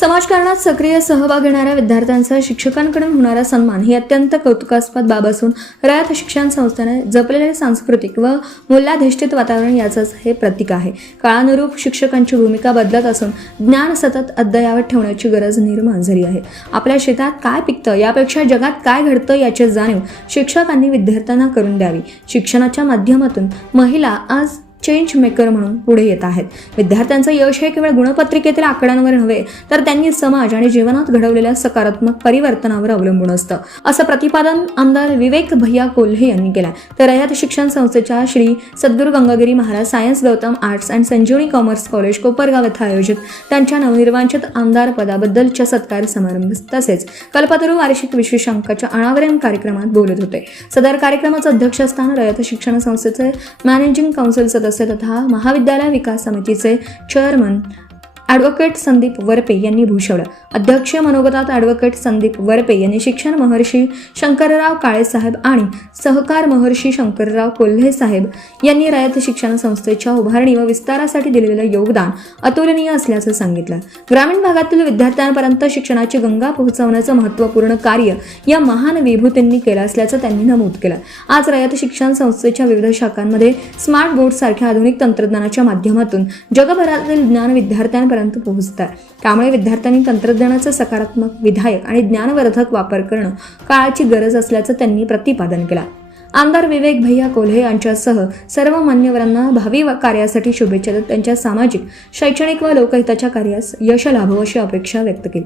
समाजकारणात सक्रिय सहभाग घेणाऱ्या विद्यार्थ्यांचा शिक्षकांकडून होणारा सन्मान ही अत्यंत कौतुकास्पद बाब असून रयत शिक्षण संस्थेने जपलेले सांस्कृतिक व मूल्याधिष्ठित वातावरण याचंच हे प्रतीक आहे. काळानुरूप शिक्षकांची भूमिका बदलत असून ज्ञान सतत अद्ययावत ठेवण्याची गरज निर्माण झाली आहे. आपल्या शेतात काय पिकतं यापेक्षा जगात काय घडतं याची जाणीव शिक्षकांनी विद्यार्थ्यांना करून द्यावी. शिक्षणाच्या माध्यमातून महिला आज चेंज मेकर म्हणून पुढे येत आहेत. विद्यार्थ्यांचं यश हे केवळ गुणपत्रिकेतील आकड्यांवर नव्हे तर त्यांनी समाज आणि जीवनात घडवलेल्या सकारात्मक परिवर्तनावर अवलंबून असतं, असं प्रतिपादन आमदार विवेक भैया कोल्हे यांनी केलं. तर रयत शिक्षण संस्थेच्या Shri Sadguru Gangagiri Maharaj science Gautam arts and Sanjivani commerce college Kopargaon येथे आयोजित त्यांच्या नवनिर्वाचित आमदार पदाबद्दलच्या सत्कार समारंभ तसेच कल्पतरू वार्षिक विशेषांकाच्या अनावरण कार्यक्रमात बोलत होते. सदर कार्यक्रमाचं अध्यक्षस्थान रयत शिक्षण संस्थेचे मॅनेजिंग काउन्सिल सदस्य तथा महाविद्यालय विकास समितीचे चेअरमन ॲडव्होकेट संदीप वरपे यांनी भूषवलं. अध्यक्ष मनोगतात ॲडव्होकेट संदीप वरपे यांनी शिक्षण महर्षी शंकरराव काळे साहेब आणि सहकार महर्षी शंकरराव कोल्हे साहेब यांनी रयत शिक्षण संस्थेच्या उभारणी व विस्तारासाठी दिलेलं योगदान अतुलनीय असल्याचं सांगितलं. ग्रामीण भागातील विद्यार्थ्यांपर्यंत शिक्षणाची गंगा पोहोचवण्याचं महत्त्वपूर्ण कार्य या महान विभूतींनी केलं असल्याचं त्यांनी नमूद केलं. आज रयत शिक्षण संस्थेच्या विविध शाखांमध्ये स्मार्ट बोर्ड सारख्या आधुनिक तंत्रज्ञानाच्या माध्यमातून जगभरातील ज्ञान विद्यार्थ्यांपर्यंत पोहोचत आहे. त्यामुळे विद्यार्थ्यांनी तंत्रज्ञानाचा सकारात्मक, विधायक आणि ज्ञानवर्धक वापर करणं काळाची गरज असल्याचं त्यांनी प्रतिपादन केलं. आमदार विवेक भैया कोल्हे यांच्यासह सर्व मान्यवरांना भावी कार्यासाठी शुभेच्छा देत त्यांच्या सामाजिक, शैक्षणिक व लोकहिताच्या कार्यास यश लाभो अशी अपेक्षा व्यक्त केली.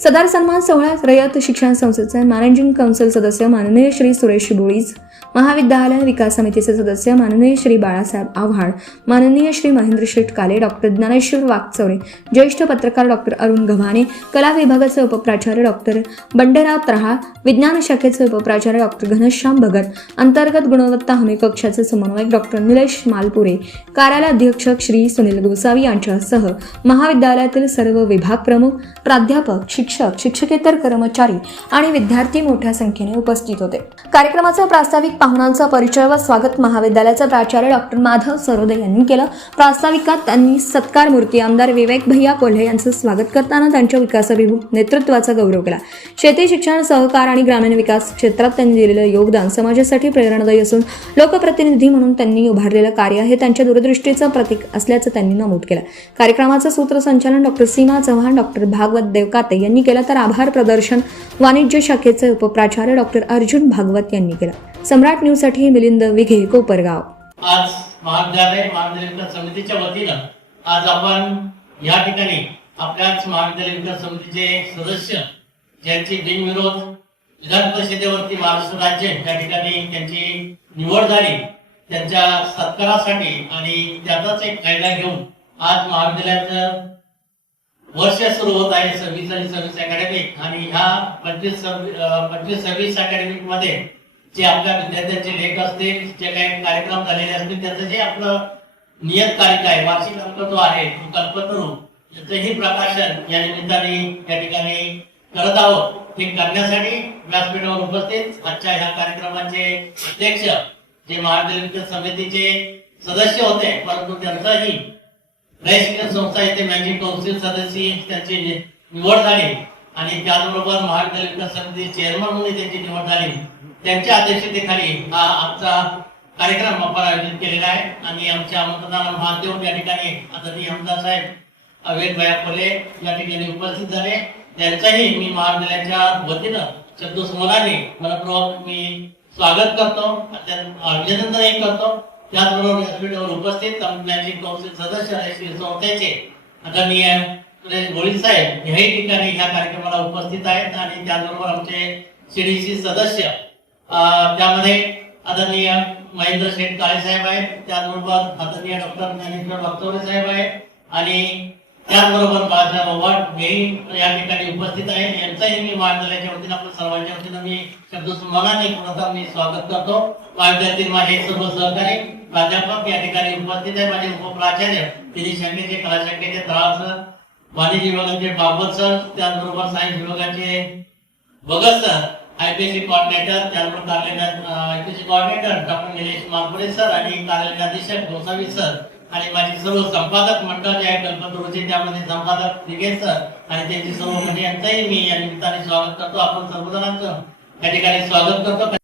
सदर सन्मान सोहळ्यात रयत शिक्षण संस्थेचे मॅनेजिंग काउन्सिल सदस्य माननीय श्री सुरेश बोळीज, महाविद्यालय विकास समितीचे सदस्य माननीय श्री बाळासाहेब आव्हाड, माननीय श्री महेंद्र शेठ काले, डॉक्टर ज्ञानेश्वर वाकचौरे, ज्येष्ठ पत्रकार डॉक्टर अरुण गव्हाणे, कला विभागाचे उपप्राचार्य डॉक्टर बंडेराव त्रहाळ, विज्ञान शाखेचे उपप्राचार्य डॉक्टर घनश्याम भगत, अंतर्गत गुणवत्ता हमी कक्षाचे समन्वयक डॉक्टर निलेश मालपुरे, कार्यालय अधीक्षक श्री सुनील गोसावी यांच्यासह महाविद्यालयातील सर्व विभाग प्रमुख, प्राध्यापक, शिक्षक, शिक्षकेतर कर्मचारी आणि विद्यार्थी मोठ्या संख्येने उपस्थित होते. कार्यक्रमाचा प्रास्ताविक पाहुण्यांचा परिचय व स्वागत महाविद्यालयाचे प्राचार्य डॉक्टर माधव सरोदे यांनी केलं. प्रास्ताविकात त्यांनी सत्कार मूर्ती आमदार विवेक भैया कोल्हे यांचं स्वागत करताना त्यांच्या विकासाभिमुख नेतृत्वाचा गौरव केला. शेती, शिक्षण, सहकार आणि ग्रामीण विकास क्षेत्रात त्यांनी दिलेलं योगदान समाजासाठी प्रेरणादायी असून लोकप्रतिनिधी म्हणून त्यांनी उभारलेलं कार्य हे त्यांच्या दूरदृष्टीचं प्रतीक असल्याचं त्यांनी नमूद केलं. कार्यक्रमाचं सूत्रसंचालन डॉक्टर सीमा चव्हाण, डॉक्टर भागवत देवकाते यांनी केलं तर आभार प्रदर्शन वाणिज्य शाखेचे उपप्राचार्य डॉक्टर अर्जुन भागवत यांनी केलं. सम्राट न्यूज साठी मिलिंद विघे, कोपरगाव. आज महाविद्यालय विकास समितीच्या वतीनं आज आपण या ठिकाणी आपल्याच महाविद्यालय विकास समितीचे सदस्य ज्यांची बिनविरोध विधान परिषदेवरती महाराष्ट्र राज्य या ठिकाणी त्यांची निवड झाली, त्यांच्या सत्कारासाठी आणि त्याचाच एक फायदा घेऊन आज महाविद्यालयाचं वर्ष सुरू होत आहे 26 आणि 26 अकॅडमिक. आणि ह्या 25-26 अकॅडमिक मध्ये जे आपल्या विद्यार्थ्यांचे लेख असतील, जे काही कार्यक्रम झालेले असतील, त्याचं जे आपलं नियतकालिक आहे, वार्षिक अंक जो आहे कल्पतरू, याचंही प्रकाशन या निमित्ताने या ठिकाणी करत आहोत. ते करण्यासाठी व्यासपीठावर उपस्थित आजच्या ह्या कार्यक्रमाचे अध्यक्ष जे महाविद्यालय विकास समितीचे सदस्य होते, परंतु त्यांचाही रयत शिक्षण संस्था येथे मॅनेजिंग काउन्सिल सदस्य त्यांची निवड झाली आणि त्याचबरोबर महाविद्यालय विकास समिती चेअरमन म्हणून त्यांची निवड झाली. त्यांच्या अध्यक्षतेखाली हा आजचा कार्यक्रम आपण आयोजित केलेला आहे आणि आमच्या आमंत्रणाला मान देऊन या ठिकाणी आदरणीय आमदार साहेब विवेक भैया कोल्हे या ठिकाणी उपस्थित झाले. त्यांचाही मी महाविद्यालयाच्या वतीनं शब्दसमोराने मनपूर्वक मी स्वागत करतो, अभिनंदनही करतो. त्याचबरोबर व्यासपीठावर उपस्थित मॅनेजिंग काउन्सिल सदस्य संस्थेचे आदरणीय सुरेश बोळी साहेब याही ठिकाणी ह्या कार्यक्रमाला उपस्थित आहेत आणि त्याचबरोबर आमचे सीडीसी सदस्य त्यामध्ये आदरणीय महेंद्र शेठ काळे साहेब आहेत, त्याचबरोबर आदरणीय डॉक्टर ज्ञानेश्वर वाकचौरे साहेब आहेत आणि त्याचबरोबर बाळासाहेब आव्हाड हेही या ठिकाणी उपस्थित आहेत. यांचाही मी महाविद्यालयाच्या वतीनं आपल्या सर्वांच्या वतीनं मी शब्दसन्मानाने पुन्हा मी स्वागत करतो. महाविद्यालयातील माझे सर्व सहकारी प्राध्यापक या ठिकाणी उपस्थित आहेत, माझे उपप्राचार्य तिन्ही शाखेचे, कला शाखेचे तळाळ सर, वाणिज्य विभागाचे भागवत सर, त्याचबरोबर सायन्स विभागाचे भगत सर, आयपीएससी कोऑर्डिनेटर, त्याचबरोबर कार्यालय आयपीएससी coordinator doctor Nilesh Malpure sir आणि कार्यालय अधीक्षक गोसावी सर आणि माझे सर्व संपादक मंडळ जे आहे कल्पतरूचे त्यामध्ये संपादक दिगेश सर आणि त्यांचे सर्व म्हणजे यांचंही मी या निमित्ताने स्वागत करतो. आपण सर्वजणांचं या ठिकाणी स्वागत करतो.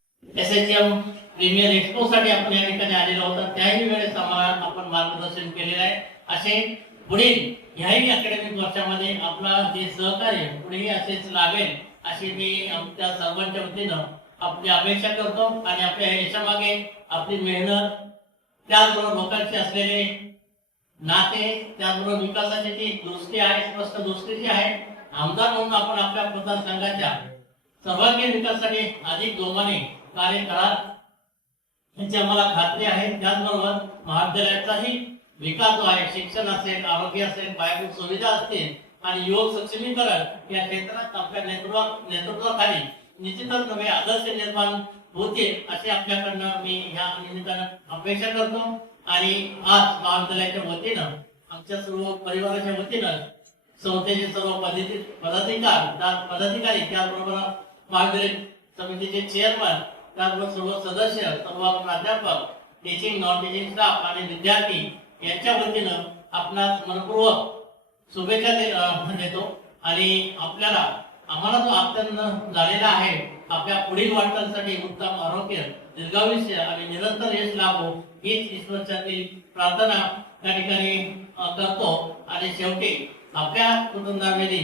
SHM प्रीमियर एक्सपो साठी आपण या ठिकाणी आलेलो होतो. त्याही वेळेस आम्हाला आपण मार्गदर्शन केलेलं आहे. असे पुढील ह्याही अकॅडमिक वर्षामध्ये आपला जे सहकार्य पुढेही असेच लाभेल अशी मी आमच्या सर्वांच्या वतीनं आपली अपेक्षा करतो. आणि आपल्या यशामागे आपली मेहनत, त्याचबरोबर लोकांचे असलेले नाते, त्याचबरोबर विकासाची जी दृष्टी आहे, स्पष्ट दृष्टी जी आहे, आमदार म्हणून आपण आपल्या मतदारसंघाच्या सर्वांगीण विकासासाठी अधिक जोमाने कार्य कराल याची आम्हाला खात्री आहे. त्याचबरोबर महाविद्यालयाचाही विकास जो आहे, शिक्षण असेल, आरोग्य असेल, पायाभूत सुविधा असतील आणि युवक सक्षमीकरण या क्षेत्रात आपल्या नेतृत्वाखाली निश्चितच नवे आदर्श निर्माण होतील अशी आपल्याकडनं मी ह्या निमित्तानं अपेक्षा करतो. आणि आज महाविद्यालयाच्या वतीनं, आमच्या सर्व परिवाराच्या वतीनं, संस्थेचे सर्व पदाधिकारी त्याचबरोबर महाविद्यालय समितीचे चेअरमन, त्याचबरोबर सर्व सदस्य, सर्व प्राध्यापक, टीचिंग नॉन टीचिंग स्टाफ आणि विद्यार्थी यांच्या वतीनं आपणास मनपूर्वक शुभेच्छा देतो. आणि आम्हाला जो आत्मन झालेला आहे, आपल्या पुढील वाटचालीसाठी उत्तम आरोग्य, दीर्घायुष्य आणि निरंतर यश लाभो हीच ईश्वराची प्रार्थना या ठिकाणी करतो. आणि शेवटी आपल्या कुटुंबामध्ये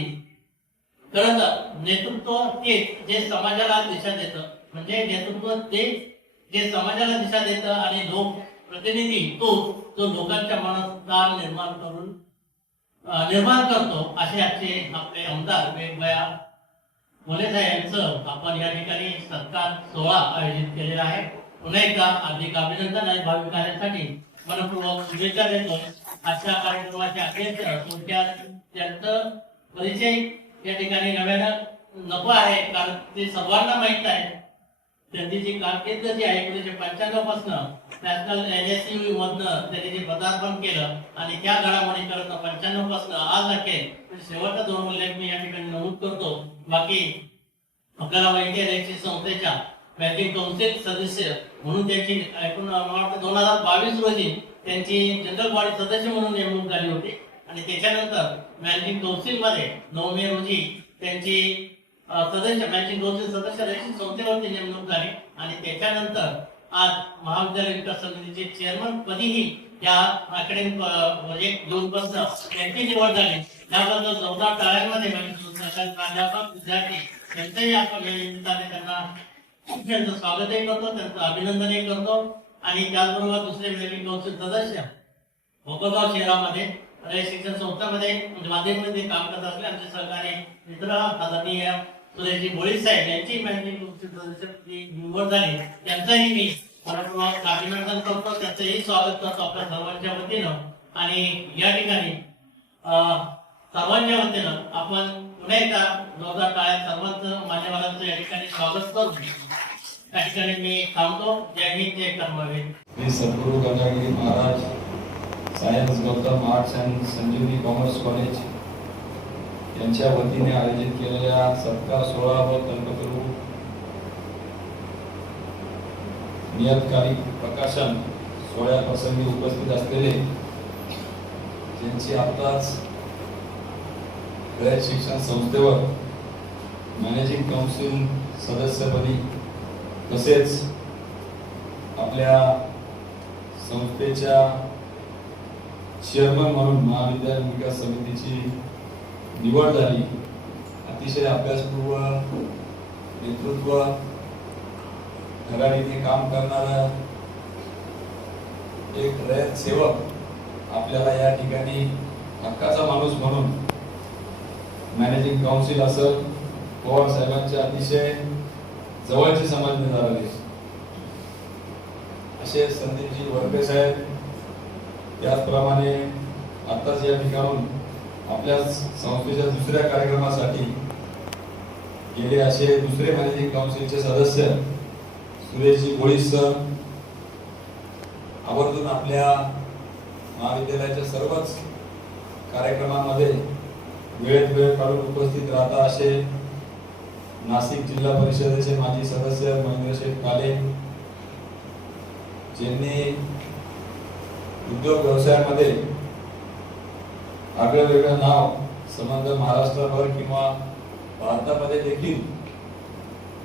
खरं तर नेतृत्व तेच जे समाजाला दिशा देतं, म्हणजे नेतृत्व तेच जे समाजाला दिशा देतं आणि लोक प्रतिनिधी तो जो लोकांच्या मनात स्थान निर्माण करतो. असे आजचे आपले आमदार वेगवेगळ्या मोले यांचं आपण या ठिकाणी सत्कार सोहळा आयोजित केलेला आहे. पुन्हा एकदा हार्दिक अभिनंदन आणि भावी कार्यासाठी मनपूर्वक शुभेच्छा देतो. अशा कार्यक्रमाचे अध्यक्ष थोडक्यात त्यांचं परिचय या ठिकाणी नव्यानं नको आहे, कारण ते सर्वांना माहीत आहे. त्यांची जी कारकीर्द जी आहे 1995 पासून नॅशनल NSU मधनं त्यांनी जे पदार्पण केलं आणि त्या घडामोडी करत 95 पासून आज अखेर शेवटचा 2 उल्लेख मी या ठिकाणी नमूद करतो. बाकी आपल्याला माहिती आहे की संस्थेच्या बँकिंग काउन्सिल सदस्य म्हणून त्यांची 2022 रोजी त्यांची जनरल बॉडी सदस्य म्हणून नेमणूक झाली होती. आणि त्याच्यानंतर बँकिंग काउन्सिल मध्ये 9 मे रोजी त्यांची सदस्य बँकिंग काउन्सिल सदस्य संस्थेवरती नेमणूक झाली. आणि त्याच्यानंतर आज महाविद्यालय विकास समितीचे चेअरमन पदीही या अकॅडमिक 1 जून पासून त्यांची निवड झाली. त्याबद्दल जोरदार टाळ्यांमध्ये प्राध्यापक, विद्यार्थी यांचंही आपण या निमित्ताने त्यांचं स्वागतही करतो, त्यांचं अभिनंदनही करतो. आणि त्याचबरोबर दुसरे बँकिंग काउन्सिल सदस्य भोकरगाव शहरामध्ये शिक्षण संस्थांमध्ये माध्यमामध्ये काम करत असले आमचे सहकारी मित्र आदरणीय सुरेशजी भोळी साहेब यांची बँकिंग काउन्सिल सदस्य निवड झाली. त्यांचंही मी मनपूर्वक अभिनंदन करतो, त्यांचंही स्वागत करतो आपल्या सर्वांच्या वतीनं. आणि या ठिकाणी सर्वांच्या वतीनं आपण पुन्हा एकदा जोरदार टाळ्या सर्वांचं मान्यवरांचं या ठिकाणी स्वागत करू. त्या ठिकाणी मी थांबतो. जय हिंद, जय कर्मवीर. मी Sadguru Gangagiri Maharaj science Gautam arts and Sanjivani commerce college यांच्या वतीने आयोजित केलेल्या सत्कार सोहळा व कल्पतरू नियतकालिक प्रकाशन सोहळ्याप्रसंगी उपस्थित असलेले, ज्यांची आताच रयत शिक्षण संस्थेवर मॅनेजिंग काउन्सिल सदस्यपदी तसेच आपल्या संस्थेच्या चेअरमन म्हणून महाविद्यालय विकास समितीची निवड झाली. अतिशय अभ्यासपूर्व नेतृत्व, धडाडीने काम करणारा एक रयत सेवक आपल्याला या ठिकाणी हक्काचा माणूस म्हणून मॅनेजिंग काउन्सिल असेल, पवार साहेबांच्या अतिशय जवळचे समजले जाणारे असे संदीपजी वरपे साहेब, त्याचप्रमाणे आताच या ठिकाणून आपल्या संस्थेच्या दुसऱ्या कार्यक्रमासाठी गेले असे दुसरे मॅनेजिंग काउन्सिलचे सदस्य सुरेशजी भोळी सर, आवर्जून आपल्या महाविद्यालयाच्या सर्वच कार्यक्रमांमध्ये वेळ काढून उपस्थित राहता असे नाशिक जिल्हा परिषदेचे माजी सदस्य महेंद्र शेठ काले, ज्यांनी उद्योग व्यवसायामध्ये आगळं वेगळं नाव संबंध महाराष्ट्रभर किंवा भारतामध्ये देखील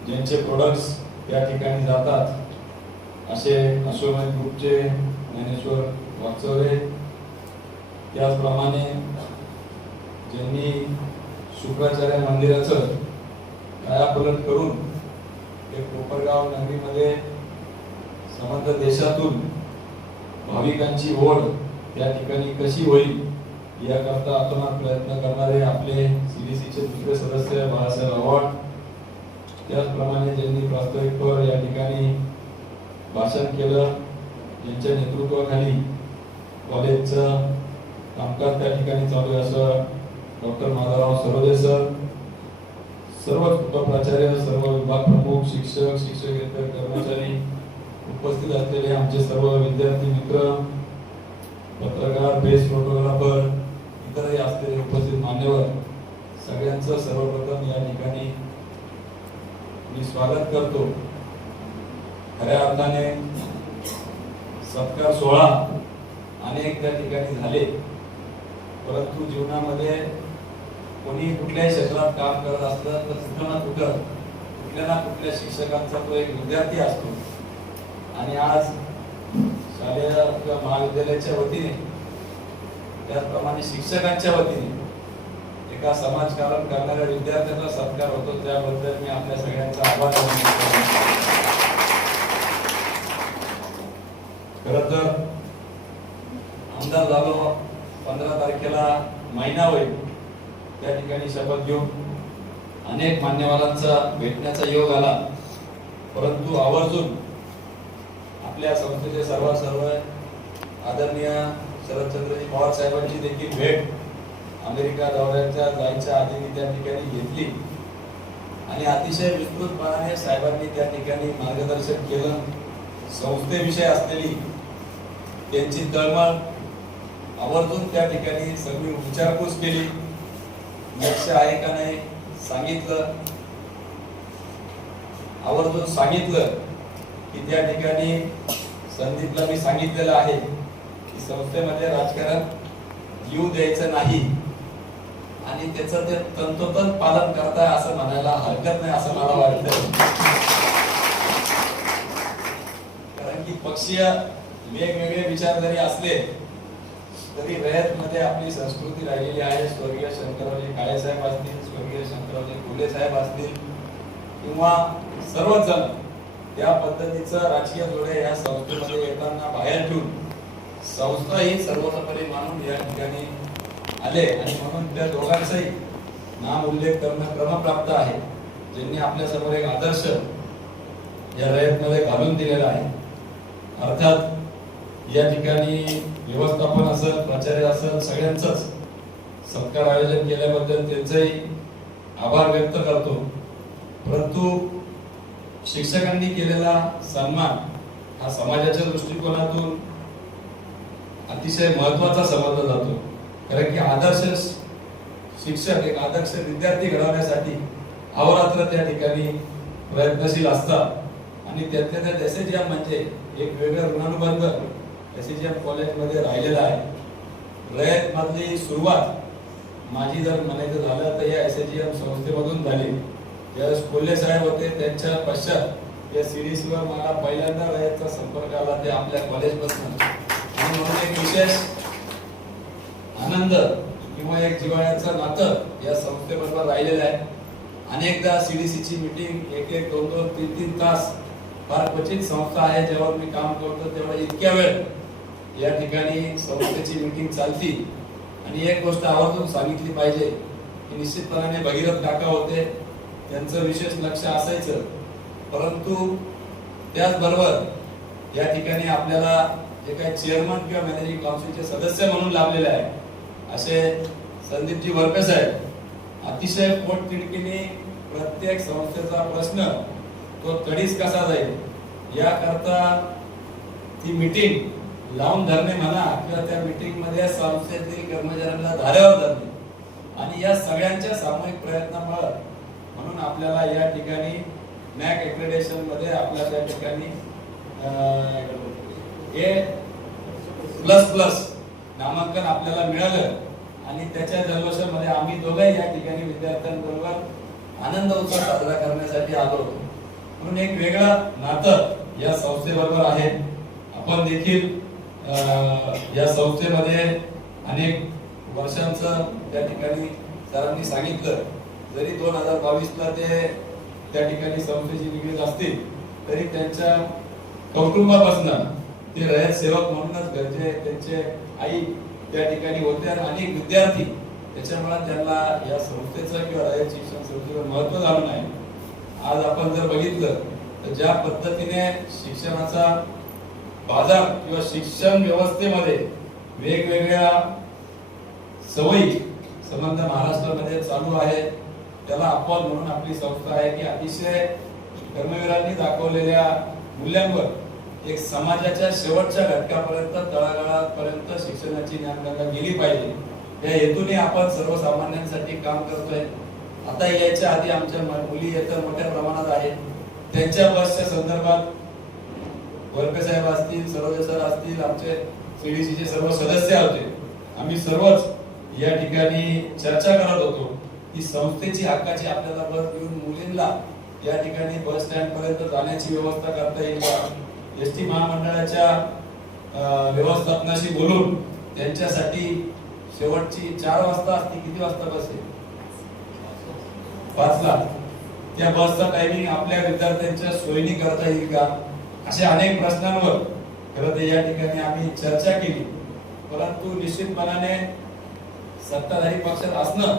ज्यांचे प्रोडक्ट्स त्या ठिकाणी जातात असे अश्वमेध ग्रुपचे ज्ञानेश्वर वागचौरे, त्याचप्रमाणे ज्यांनी शुक्राचार्य मंदिराचं कायापालट करून एक कोपरगाव नगरीमध्ये समग्र देशातून भाविकांची ओढ त्या ठिकाणी कशी होईल याकरता अतोनात प्रयत्न करणारे आपले सीडीसीचे दुसरे सदस्य बाळासाहेब आव्हाड, त्याचप्रमाणे ज्यांनी प्रास्ताविकवर या ठिकाणी भाषण केलं, ज्यांच्या नेतृत्वाखाली कॉलेजचं कामकाज त्या ठिकाणी चालू आहे असं डॉक्टर माधवराव सरोदे सर, सर्व उपप्राचार्य, सर्व विभाग प्रमुख, शिक्षक, शिक्षकेतर कर्मचारी, उपस्थित असलेले आमचे सर्व विद्यार्थी मित्र, पत्रकार, प्रेस फोटोग्राफर, इतरही असलेले उपस्थित मान्यवर, सगळ्यांचं सर्वप्रथम या ठिकाणी मी स्वागत करतो. खऱ्या अर्थाने सत्कार सोहळा अनेक त्या ठिकाणी झाले, परंतु जीवनामध्ये कोणी कुठल्याही क्षेत्रात काम करत असलं तर कुठं ना कुठल्या ना कुठल्या शिक्षकांचा तो एक विद्यार्थी असतो. आणि आज शालेय किंवा महाविद्यालयाच्या वतीने त्याचप्रमाणे शिक्षकांच्या वतीने एका समाजकारण करणाऱ्या विद्यार्थ्यांचा सत्कार होतो, त्याबद्दल मी आपल्या सगळ्यांचा आभार मानतो. खरं तर आमदार झालो 15 तारखेला महिना होईल, त्या ठिकाणी शपथ घेऊन अनेक मान्यवरांचा भेटण्याचा योग आला, परंतु आवर्जून आपल्या संस्थेचे सर्व आदरणीय शरदचंद्रजी पवार साहेबांची देखील भेट अमेरिका दौऱ्याच्या जायच्या आधी मी त्या ठिकाणी घेतली आणि अतिशय विस्तृतपणे साहेबांनी त्या ठिकाणी मार्गदर्शन केलं. संस्थेविषयी असलेली त्यांची तळमळ आवर्जून त्या ठिकाणी सगळी विचारपूस केली, लक्ष आहे का नाही सांगितलं, आवर्जून सांगितलं की त्या ठिकाणी संदीपला मी सांगितलेलं आहे की संस्थेमध्ये राजकारण येऊ द्यायचं नाही आणि त्याचं ते तंतोतंत पालन करताय असं म्हणायला हरकत नाही असं मला वाटतं. कारण की पक्षीय वेगवेगळे विचार जरी असले तरी रयतमध्ये आपली संस्कृती राहिलेली आहे. स्वर्गीय शंकररावजी काळे साहेब असतील, स्वर्गीय शंकररावजी फुले साहेब असतील किंवा सर्वच जण त्या पद्धतीचं राजकीय जोडे या संस्थेमध्ये येताना बाहेर ठेवून संस्था ही सर्वतोपरी मानून या ठिकाणी आले आणि म्हणून त्या दोघांचाही नाम उल्लेख करणं क्रमप्राप्त आहे, ज्यांनी आपल्या समोर एक आदर्श या रयतमध्ये घालून दिलेला आहे. अर्थात या ठिकाणी व्यवस्थापन असेल, प्राचार्य असेल, सगळ्यांचंच सत्कार आयोजन केल्याबद्दल त्यांचेही आभार व्यक्त करतो. परंतु शिक्षकांनी केलेला सन्मान हा समाजाच्या दृष्टिकोनातून अतिशय महत्त्वाचा समजला जातो. कारण की आदर्श शिक्षक एक आदर्श विद्यार्थी घडवण्यासाठी अहोरात्र त्या ठिकाणी प्रयत्नशील असतात आणि त्यातल्या त्यात एसएजीएम म्हणजे एक वेगळं ऋणानुबंध एसएजीएम कॉलेजमध्ये राहिलेला आहे. रयत मधली सुरुवात माझी जर म्हणायचं झालं तर या एसएजीएम संस्थेमधून झाली. ज्यावेळेस कोल्हे साहेब होते त्यांच्या पश्चात या सिरीजवर मला पहिल्यांदा रयतचा संपर्क आला ते आपल्या कॉलेजपासून आणि म्हणून एक विशेष आनंद किंवा एक जिव्हाळ्याचं नातं या संस्थेबरोबर राहिलेलं आहे. अनेकदा सीडीसीची मीटिंग 1-1, 2-2, 3-3 तास फार क्वचित संस्था आहे ज्यावर मी काम करतो तेव्हा इतक्या वेळ या ठिकाणी संस्थेची मीटिंग चालती. आणि एक गोष्ट आवर्जून सांगितली पाहिजे की निश्चितपणाने भगीरथ काका होते, त्यांचं विशेष लक्ष असायचं, परंतु त्याचबरोबर या ठिकाणी आपल्याला जे काही चेअरमन किंवा मॅनेजिंग काउन्सिलचे सदस्य म्हणून लाभलेले आहे असे संदीपजी वरपे साहेब अतिशय पोटतिडकीने प्रत्येक संस्थेचा प्रश्न तो तडीस कसा जाईल याकरता ती मीटिंग लावून धरणे म्हणा किंवा त्या मीटिंग मध्ये संस्थेतील कर्मचाऱ्यांना धारेवर धरणे आणि या सगळ्यांच्या सामूहिक प्रयत्नामुळे म्हणून आपल्याला या ठिकाणी नॅक एक्रेडिटेशन मध्ये आपल्या त्या ठिकाणी प्लस नामांकन आपल्याला मिळालं आणि त्याच्या जल्लोषामध्ये आम्ही दोघंही या ठिकाणी विद्यार्थ्यांबरोबर आनंद उत्सव साजरा करण्यासाठी आलो होतो. म्हणून एक वेगळं नातं या संस्थेबरोबर आहे. आपण देखील या संस्थेमध्ये अनेक वर्षांचं त्या ठिकाणी सरांनी सांगितलं, जरी 2022ला ते त्या ठिकाणी संस्थेची निगडीत असतील तरी त्यांच्या कौटुंबापासून ते रयत सेवक म्हणूनच घरचे त्यांचे आई त्या ठिकाणी होते आणि अनेक विद्यार्थी, त्याच्यामुळे त्यांना या संस्थेचं किंवा रयत शिक्षण संस्थेचं महत्व झालं नाही. आज आपण जर बघितलं तर ज्या पद्धतीने शिक्षणाचा बाजार किंवा शिक्षण व्यवस्थेमध्ये वेगवेगळ्या सवयी संबंध महाराष्ट्रामध्ये चालू आहे, त्याला अपवाद म्हणून आपली संस्था आहे की अतिशय कर्मवीरांनी दाखवलेल्या मूल्यांवर एक समाजाच्या शेवटच्या घटकापर्यंत तळागाळापर्यंत शिक्षणाची ज्ञानगंगा गेली पाहिजे या हेतूने आपण सर्वसामान्यांसाठी काम करतोय. आता यायच्या आधी आमच्या मुली येतात मोठ्या प्रमाणात आहेत. त्यांच्या बसच्या संदर्भात वरपे साहेब असतील, सरोदे सर असतील, आमचे सीडीसीचे सर्व सदस्य होते, आम्ही सर्वच या ठिकाणी चर्चा करत होतो की संस्थेची हक्काची आपल्याला बस घेऊन मुलींना या ठिकाणी बस स्टँड पर्यंत जाण्याची व्यवस्था करता येईल का. एसटी महामंडळाच्या व्यवस्थापनाशी बोलून त्यांच्यासाठी शेवटची 4 वाजता असते, किती वाजता बस आहे, 5 ला, त्या बसचा टायमिंग आपल्या विद्यार्थ्यांच्या सोयीने करता येईल का. अशा अनेक प्रश्नांवर खरं तर या ठिकाणी आम्ही चर्चा केली. परंतु निश्चितपणाने सत्ताधारी पक्षात असणं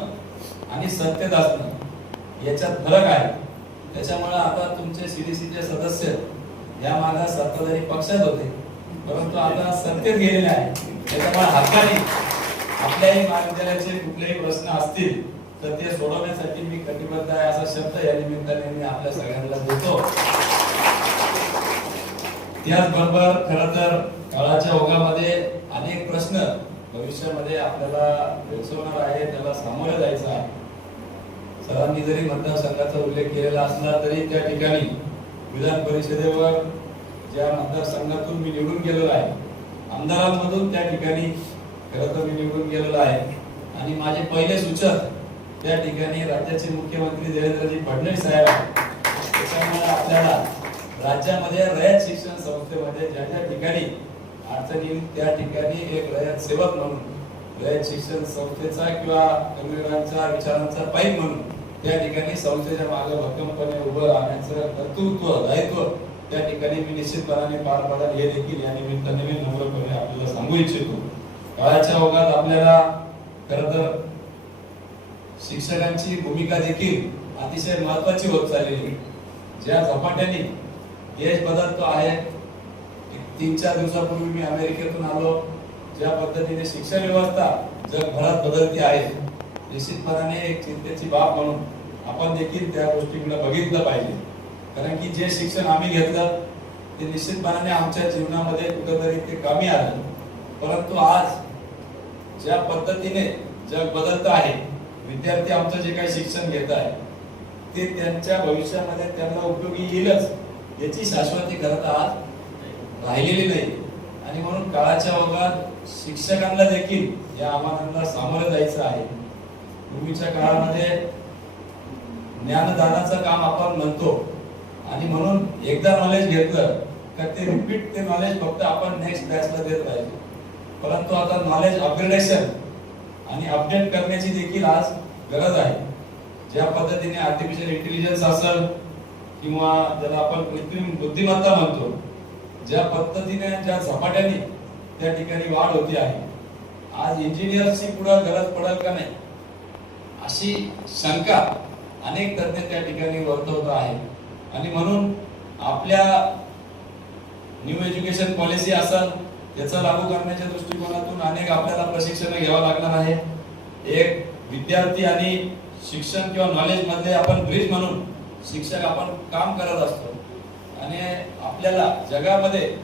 आणि सत्तेत असणं याच्यात फरक आहे. त्याच्यामुळे आता तुमचे सीडीसीचे सदस्य या मागे सत्ताधारी पक्षात होते, परंतु आता सत्तेत गेलेले आहे. त्याच्यामुळे हक्काने आपल्याही महाविद्यालयाचे कुठलेही प्रश्न असतील तर ते सोडवण्यासाठी मी कटिबद्ध आहे असा शब्द या निमित्ताने मी आपल्या सगळ्यांना देतो. त्याचबरोबर खरं तर काळाच्या ओघामध्ये अनेक प्रश्न भविष्यामध्ये आपल्याला भेडसावणार आहे, त्याला सामोरे जायचं आहे. सरांनी जरी मतदारसंघाचा उल्लेख केलेला असला तरी त्या ठिकाणी विधान परिषदेवर ज्या मतदारसंघातून मी निवडून गेलेलो आहे, आमदारांमधून त्या ठिकाणी खरं तर मी निवडून गेलेलो आहे आणि माझे पहिले सूचक त्या ठिकाणी राज्याचे मुख्यमंत्री देवेंद्रजी फडणवीस साहेब आहेत. त्याच्यामुळे आपल्याला राज्यामध्ये रयत शिक्षण संस्थेमध्ये ज्या ज्या ठिकाणी अडचणी त्या ठिकाणी एक रयत सेवक म्हणून रयत शिक्षण संस्थेचा किंवा कर्मवीरांचा विचारांचा पाईप म्हणून त्या ठिकाणी संस्थेच्या मागे भक्कमपणे उभं राहण्याचं कर्तृत्व दायित्व त्या ठिकाणी मी निश्चितपणाने पार पाडेल हे देखील या निमित्ताने मी नम्रपणे आपल्याला सांगू इच्छितो. काळाच्या ओघात आपल्याला खरं तर शिक्षकांची भूमिका देखील अतिशय महत्वाची होत चाललेली. ज्या झपाट्याने देश बदलतो आहे, 3-4 दिवसापूर्वी मी अमेरिकेतून आलो, ज्या पद्धतीने शिक्षण व्यवस्था जगभरात बदलती आहे, निश्चितपणाने एक चिंतेची बाब म्हणून आपण देखील त्या गोष्टीकडे बघितलं पाहिजे. कारण की जे शिक्षण आम्ही घेतलं ते निश्चितपणाने आमच्या जीवनामध्ये कुठेतरी ते कामी आलं. परंतु आज ज्या पद्धतीने जग बदलत आहे, विद्यार्थी आमचं जे काही शिक्षण घेत आहे ते त्यांच्या भविष्यामध्ये त्यांना उपयोगी येईलच याची शाश्वती खरं तर आज राहिलेली नाही. आणि म्हणून काळाच्या ओघात शिक्षकांना देखील या आव्हानांना सामोरं जायचं आहे. पूर्वीच्या काळामध्ये ज्ञानदानाचं काम आपण म्हणतो आणि म्हणून एकदा नॉलेज घेतलं तर ते रिपीट ते नॉलेज फक्त आपण नेक्स्ट बॅचला देत राहायचो. परंतु आता नॉलेज अपग्रेडेशन आणि अपडेट करण्याची देखील आज गरज आहे. ज्या पद्धतीने आर्टिफिशियल इंटेलिजन्स असेल किंवा ज्याला आपण कृत्रिम बुद्धिमत्ता म्हणतो, ज्या पद्धतीने ज्या झपाट्याने त्या ठिकाणी वाढ होती आहे, आज इंजिनियर्सची पुढे गरज पडेल का नाही अशी शंका अनेक तज्ञ त्या ठिकाणी वर्तवत आहे. आणि म्हणून आपल्या न्यू एज्युकेशन पॉलिसी असेल त्याचा लागू करण्याच्या दृष्टिकोनातून अनेक आपल्याला प्रशिक्षण घ्यावं लागणार आहे. एक विद्यार्थी आणि शिक्षण किंवा नॉलेज मध्ये आपण ब्रिज म्हणून शिक्षक आपण काम करत असतो आणि आपल्याला जगामध्ये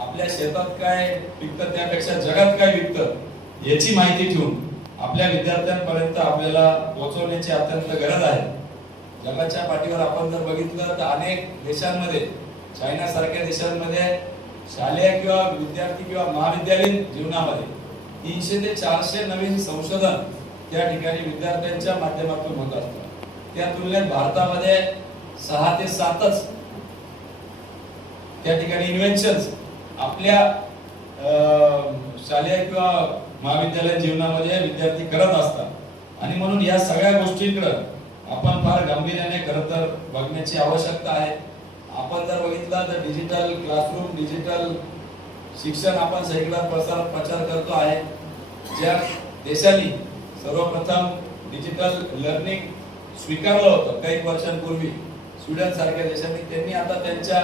आपल्या शेतात काय पिकतं त्यापेक्षा जगात काय पिकतं याची माहिती ठेवून आपल्या विद्यार्थ्यांपर्यंत आपल्याला पोहोचवण्याची अत्यंत गरज आहे. जगाच्या पाठीवर आपण जर बघितलं तर अनेक देशांमध्ये, चायना सारख्या देशांमध्ये शालेय किंवा विद्यार्थी किंवा महाविद्यालयीन जीवनामध्ये 300 ते 400 नवीन संशोधन त्या ठिकाणी विद्यार्थ्यांच्या माध्यमातून होत असतात. त्या तुलनेत भारतामध्ये 6 ते 7च त्या ठिकाणी इन्व्हेन्शन्स आपल्या शालेय किंवा महाविद्यालयीन जीवनामध्ये विद्यार्थी करत असतात. आणि म्हणून या सगळ्या गोष्टींकडे आपण फार गांभीर्याने खरं तर बघण्याची आवश्यकता आहे. आपण जर बघितलं तर डिजिटल क्लासरूम, डिजिटल शिक्षण आपण सगळीकडे प्रचार करतो आहे. ज्या देशांनी सर्वप्रथम डिजिटल लर्निंग स्वीकारलं होतं काही वर्षांपूर्वी, स्वीडन सारख्या देशांनी, त्यांनी आता त्यांच्या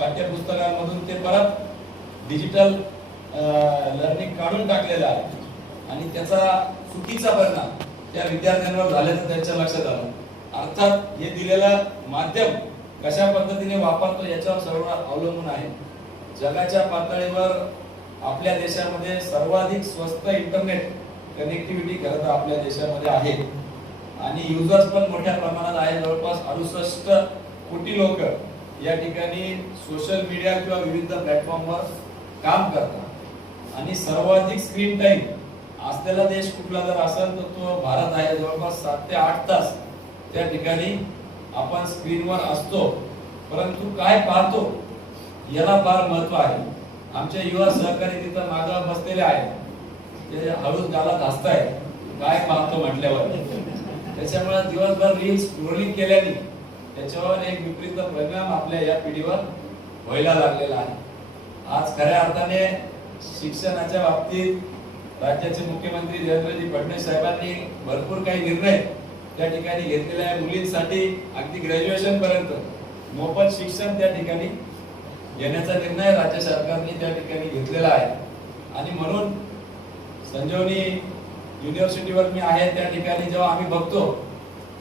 पाठ्यपुस्तकांमधून ते परत डिजिटल लर्निंग काढून टाकलेलं आहे. आणि त्याचा चुकीचा परिणाम त्या विद्यार्थ्यांवर झाल्याचं त्यांच्या लक्षात आलं. अर्थात हे दिलेलं माध्यम कशा पद्धतीने वापरतो याच्यावर सर्व अवलंबून आहे. जगाच्या पातळीवर आपल्या देशामध्ये सर्वाधिक स्वस्त इंटरनेट कनेक्टिव्हिटी खरं तर आपल्या देशामध्ये आहे आणि युजर्स पण मोठ्या प्रमाणात आहे. जवळपास 68 कोटी लोक या ठिकाणी सोशल मीडिया किंवा विविध प्लॅटफॉर्मवर काम करतात. आणि सर्वाधिक स्क्रीन टाइम असलेला देश कुठला जर असेल तर तो भारत आहे. जवळपास 7 ते 8 तास त्या ठिकाणी आपण स्क्रीनवर असतो. परंतु काय पाहतो याला फार महत्व आहे. आमचे युवा सहकारी तिथं मागं बसलेले आहेत, ते हळूच गालात हसताय काय पाहतो म्हटल्यावर. त्याच्यामुळे दिवसभर रील्स स्क्रोलिंग केल्याने त्याच्यावर एक विपरीत परिणाम आपल्या या पिढीवर व्हायला लागलेला आहे. आज खऱ्या अर्थाने शिक्षणाच्या बाबतीत राज्याचे मुख्यमंत्री देवेंद्रजी फडणवीस साहेबांनी भरपूर काही निर्णय त्या ठिकाणी घेतलेले आहे. मुलींसाठी अगदी ग्रॅज्युएशन पर्यंत मोफत शिक्षण त्या ठिकाणी घेण्याचा निर्णय राज्य सरकारने त्या ठिकाणी घेतलेला आहे. आणि म्हणून संजीवनी युनिव्हर्सिटीवर मी आहे त्या ठिकाणी जेव्हा आम्ही बघतो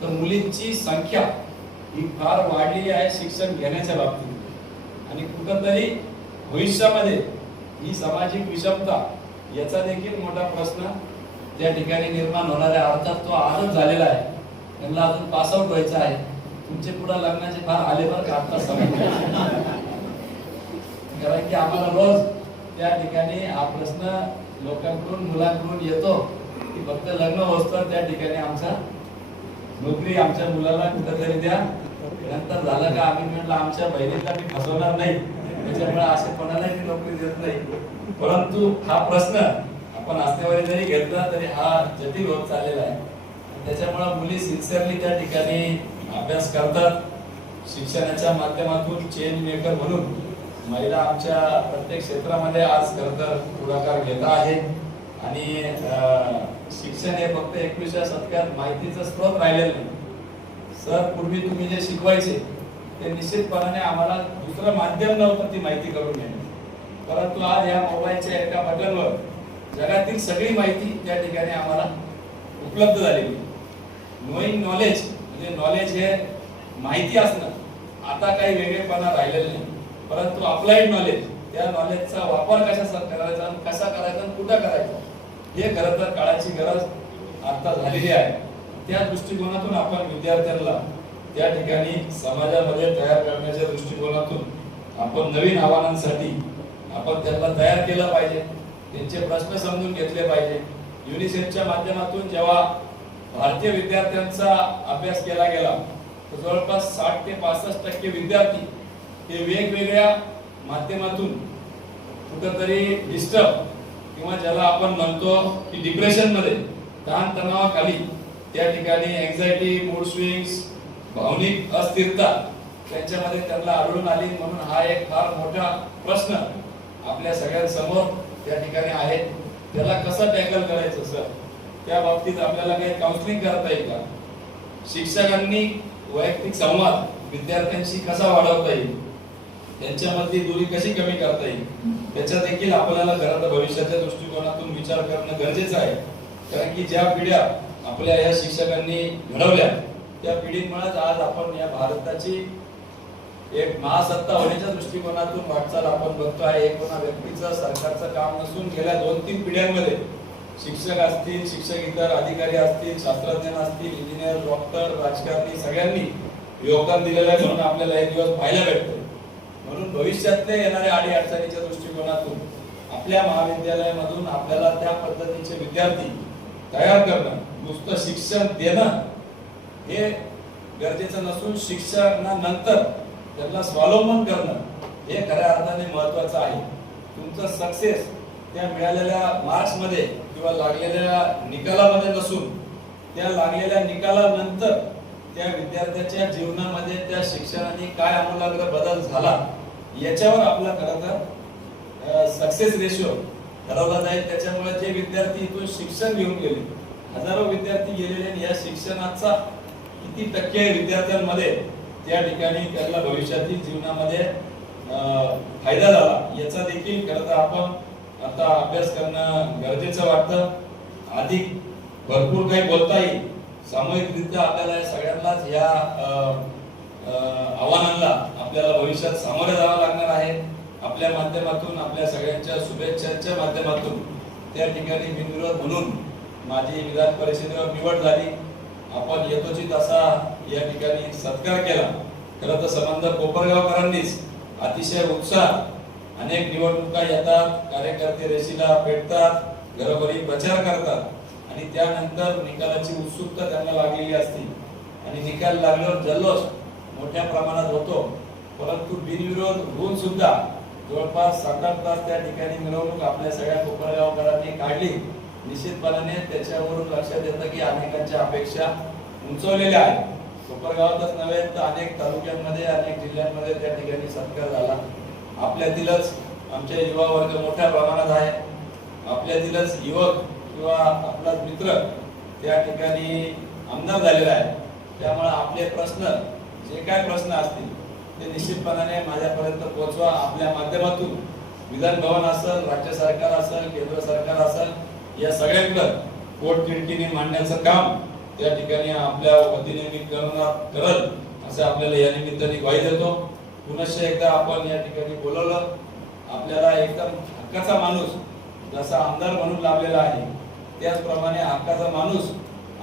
तर मुलींची संख्या ही फार वाढलेली आहे शिक्षण घेण्याच्या बाबतीत. आणि कुठंतरी भविष्यामध्ये ही सामाजिक विषमता याचा देखील मोठा प्रश्न त्या ठिकाणी निर्माण होणार आहे. अर्थात तो आजच झालेला आहे, त्यांना अजून पास आउट व्हायचं आहे. तुमचे पुढे लग्नाचे फार आले बरं का आता समज. कारण की आम्हाला रोज त्या ठिकाणी हा प्रश्न लोकांकडून मुलांकडून येतो की फक्त लग्न होतं त्या ठिकाणी आमचा नोकरी आमच्या मुलाला कुठेतरी द्या. नंतर झालं का आम्ही म्हटलं आमच्या बहिणीला मी फसवणार नाही, त्याच्यामुळे असे कोणालाही मी नोकरी देत नाही. परंतु हा प्रश्न आपण असण्यावर जरी घेतला तरी हा जटिल होत चाललेला आहे. त्याच्यामुळे मुली सिन्सिअरली त्या ठिकाणी अभ्यास करतात. शिक्षणाच्या माध्यमातून चेंज मेकर म्हणून महिला आमच्या प्रत्येक क्षेत्रामध्ये आज खरं तर पुढाकार घेत आहे. आणि शिक्षण हे फक्त 21व्या शतकात माहितीचं स्रोत राहिलेलं नाही. सर पूर्वी तुम्ही जे शिकवायचे ते निश्चितपणाने आम्हाला दुसरं माध्यम नव्हतं ती माहिती करून घेणे. परंतु आज या मोबाईलच्या एका बटनवर जगातील सगळी माहिती त्या ठिकाणी आम्हाला उपलब्ध झालेली. नोईंग नॉलेज म्हणजे नॉलेज हे माहिती असणं आता काही वेगळेपणा राहिलेलं नाही. परंतु अप्लाइड नॉलेज, त्या नॉलेजचा वापर कशा करायचा आणि कसा करायचा आणि कुठं करायचा हे खरं तर काळाची गरज आता झालेली आहे. त्या दृष्टिकोनातून आपण विद्यार्थ्यांना त्या ठिकाणी समाजामध्ये तयार करण्याच्या दृष्टिकोनातून आपण नवीन आव्हानांसाठी आपण त्यांना तयार केलं पाहिजे. त्यांचे प्रश्न समजून घेतले पाहिजे. युनिसेफच्या माध्यमातून जेव्हा भारतीय विद्यार्थ्यांचा अभ्यास केला गेला तर जवळपास 60 ते 65% विद्यार्थी हे वेगवेगळ्या माध्यमातून कुठेतरी डिस्टर्ब किंवा ज्याला आपण म्हणतो की डिप्रेशन मध्ये ताणतणावाखाली त्या ठिकाणी एन्झायटी, मूड स्विंग्स, भावनिक अस्थिरता त्यांच्यामध्ये त्यांना आढळून आली. म्हणून हा एक फार मोठा प्रश्न आपल्या सगळ्यांसमोर त्या ठिकाणी आहे. त्याला कसं टॅकल करायचं सर, त्या बाबतीत आपल्याला काही काउन्सिलिंग करता येईल का? शिक्षकांनी वैयक्तिक संवाद विद्यार्थ्यांशी कसा वाढवता येईल, त्यांच्यामधली दूरी कशी कमी करता येईल, त्याचा देखील आपल्याला खरं भविष्याच्या दृष्टिकोनातून विचार करणं गरजेचं आहे. कारण की ज्या पिढ्या आपल्या या शिक्षकांनी घडवल्या त्या पिढींमुळेच आज आपण या भारताची एक महासत्ता होण्याच्या दृष्टिकोनातून वाटचाल आपण बघतो आहे. एक कोणा व्यक्तीचं सरकारचं काम नसून गेल्या 2-3 पिढ्यांमध्ये शिक्षक असतील, शिक्षक इतर अधिकारी असतील, शास्त्रज्ञ असतील, इंजिनियर, डॉक्टर, राजकारणी सगळ्यांनी योगदान दिलेलं आहे म्हणून आपल्याला एक दिवस पाहायला भेटतं. म्हणून भविष्यातले येणाऱ्या अडीअडचणीच्या दृष्टिकोनातून आपल्या महाविद्यालयामधून आपल्याला त्या पद्धतीचे विद्यार्थी तयार करणं, नुसतं शिक्षण देणं हे गरजेचं नसून शिक्षणानंतर त्यांना स्वावलंबन करणं हे खऱ्या अर्थाने महत्वाचं आहे. तुमचं सक्सेस त्या मिळालेल्या मार्क्समध्ये किंवा लागलेल्या निकालामध्ये नसून त्या लागलेल्या निकालानंतर त्या विद्यार्थ्याच्या जीवनामध्ये त्या शिक्षणाने काय आमूलाग्र बदल झाला याच्यावर आपला खरं तर सक्सेस रेशो ठरवला जाईल. त्याच्यामुळे जे विद्यार्थी इथून शिक्षण घेऊन गेले, हजारो विद्यार्थी गेलेले, या शिक्षणाचा किती टक्के विद्यार्थ्यांमध्ये त्या ठिकाणी त्याला भविष्यातील जीवनामध्ये फायदा झाला याचा देखील खरं तर आपण आता अभ्यास करणं गरजेचं वाटतं. अधिक भरपूर काही बोलता येईल. सामूहिकरित्या आपल्याला सगळ्यांनाच या आव्हानांना आपल्याला भविष्यात सामोरे जावं लागणार आहे. आपल्या माध्यमातून, आपल्या सगळ्यांच्या शुभेच्छांच्या माध्यमातून त्या ठिकाणी बिनविरोध म्हणून माझी विधान परिषदेवर निवड झाली. आपण यथोचित असा या ठिकाणी सत्कार केला. खरं तर संबंध कोपरगावकरांनीच अतिशय उत्साह, अनेक निवडणुका येतात, कार्यकर्ते रेशीला पेटतात, घरोघरी प्रचार करतात आणि त्यानंतर निकालाची उत्सुकता त्यांना लागलेली असते आणि निकाल लागल्यावर जल्लोष मोठ्या प्रमाणात होतो. परंतु बिनविरोध होऊन सुद्धा जवळपास 7-8 तास त्या ठिकाणी मिरवणूक आपल्या सगळ्या कोपरगावकरांनी काढली. निश्चितपणाने त्याच्यावरून लक्षात येतं की अनेकांच्या अपेक्षा उंचवलेल्या आहेत. कोपरगावातच नव्हे तर अनेक तालुक्यांमध्ये, अनेक जिल्ह्यांमध्ये त्या ठिकाणी सत्कार झाला. आपल्यातीलच आमचे युवा वर्ग मोठ्या प्रमाणात आहे. आपल्यातीलच युवक किंवा आपला मित्र त्या ठिकाणी आमदार झालेला आहे. त्यामुळे आपले प्रश्न, जे काय प्रश्न असतील ते निश्चितपणाने माझ्यापर्यंत पोहोचवा. आपल्या माध्यमातून विधान भवन असेल, राज्य सरकार असेल, केंद्र सरकार असेल, या सगळ्यांकडे पोटतिडकीने मांडण्याचं काम त्या ठिकाणी आपल्या वतीने मी करल असं आपल्याला या निमित्ताने ग्वाही देतो. पुनश्च एकदा आपण या ठिकाणी बोलवलं. आपल्याला एकदम हक्काचा माणूस जसा आमदार म्हणून लाभलेला आहे त्याचप्रमाणे हक्काचा माणूस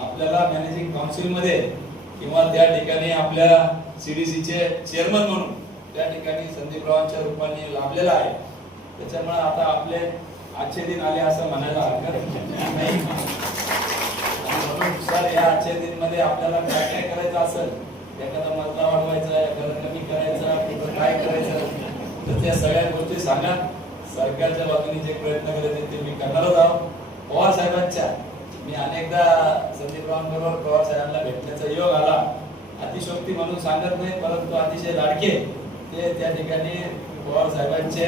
आपल्याला मॅनेजिंग काउन्सिल मध्ये किंवा त्या ठिकाणी आपल्या सीडीसीचे चेअरमन म्हणून त्या ठिकाणी संदीपरावांच्या रूपाने लाभलेला आहे. त्याच्यामुळे आता आपले आजचे दिन आले असं म्हणायला हरकत नाही. सर, या आजच्या दिन मध्ये आपल्याला काय काय करायचं असेल, एखादा मजला वाढवायचा, एखादा कमी करायचा, कुठं काय करायचं, तर त्या सगळ्या गोष्टी सांगा. सरकारच्या बाजूने जे प्रयत्न करायचे ते मी करणारच आहोत. पवार साहेबांच्या मी अनेकदा संदीपरावांबरोबर पवार साहेबांना भेटण्याचा योग आला. अतिशोक्ती म्हणून सांगत नाही, परंतु अतिशय लाडके ते त्या ठिकाणी पवार साहेबांचे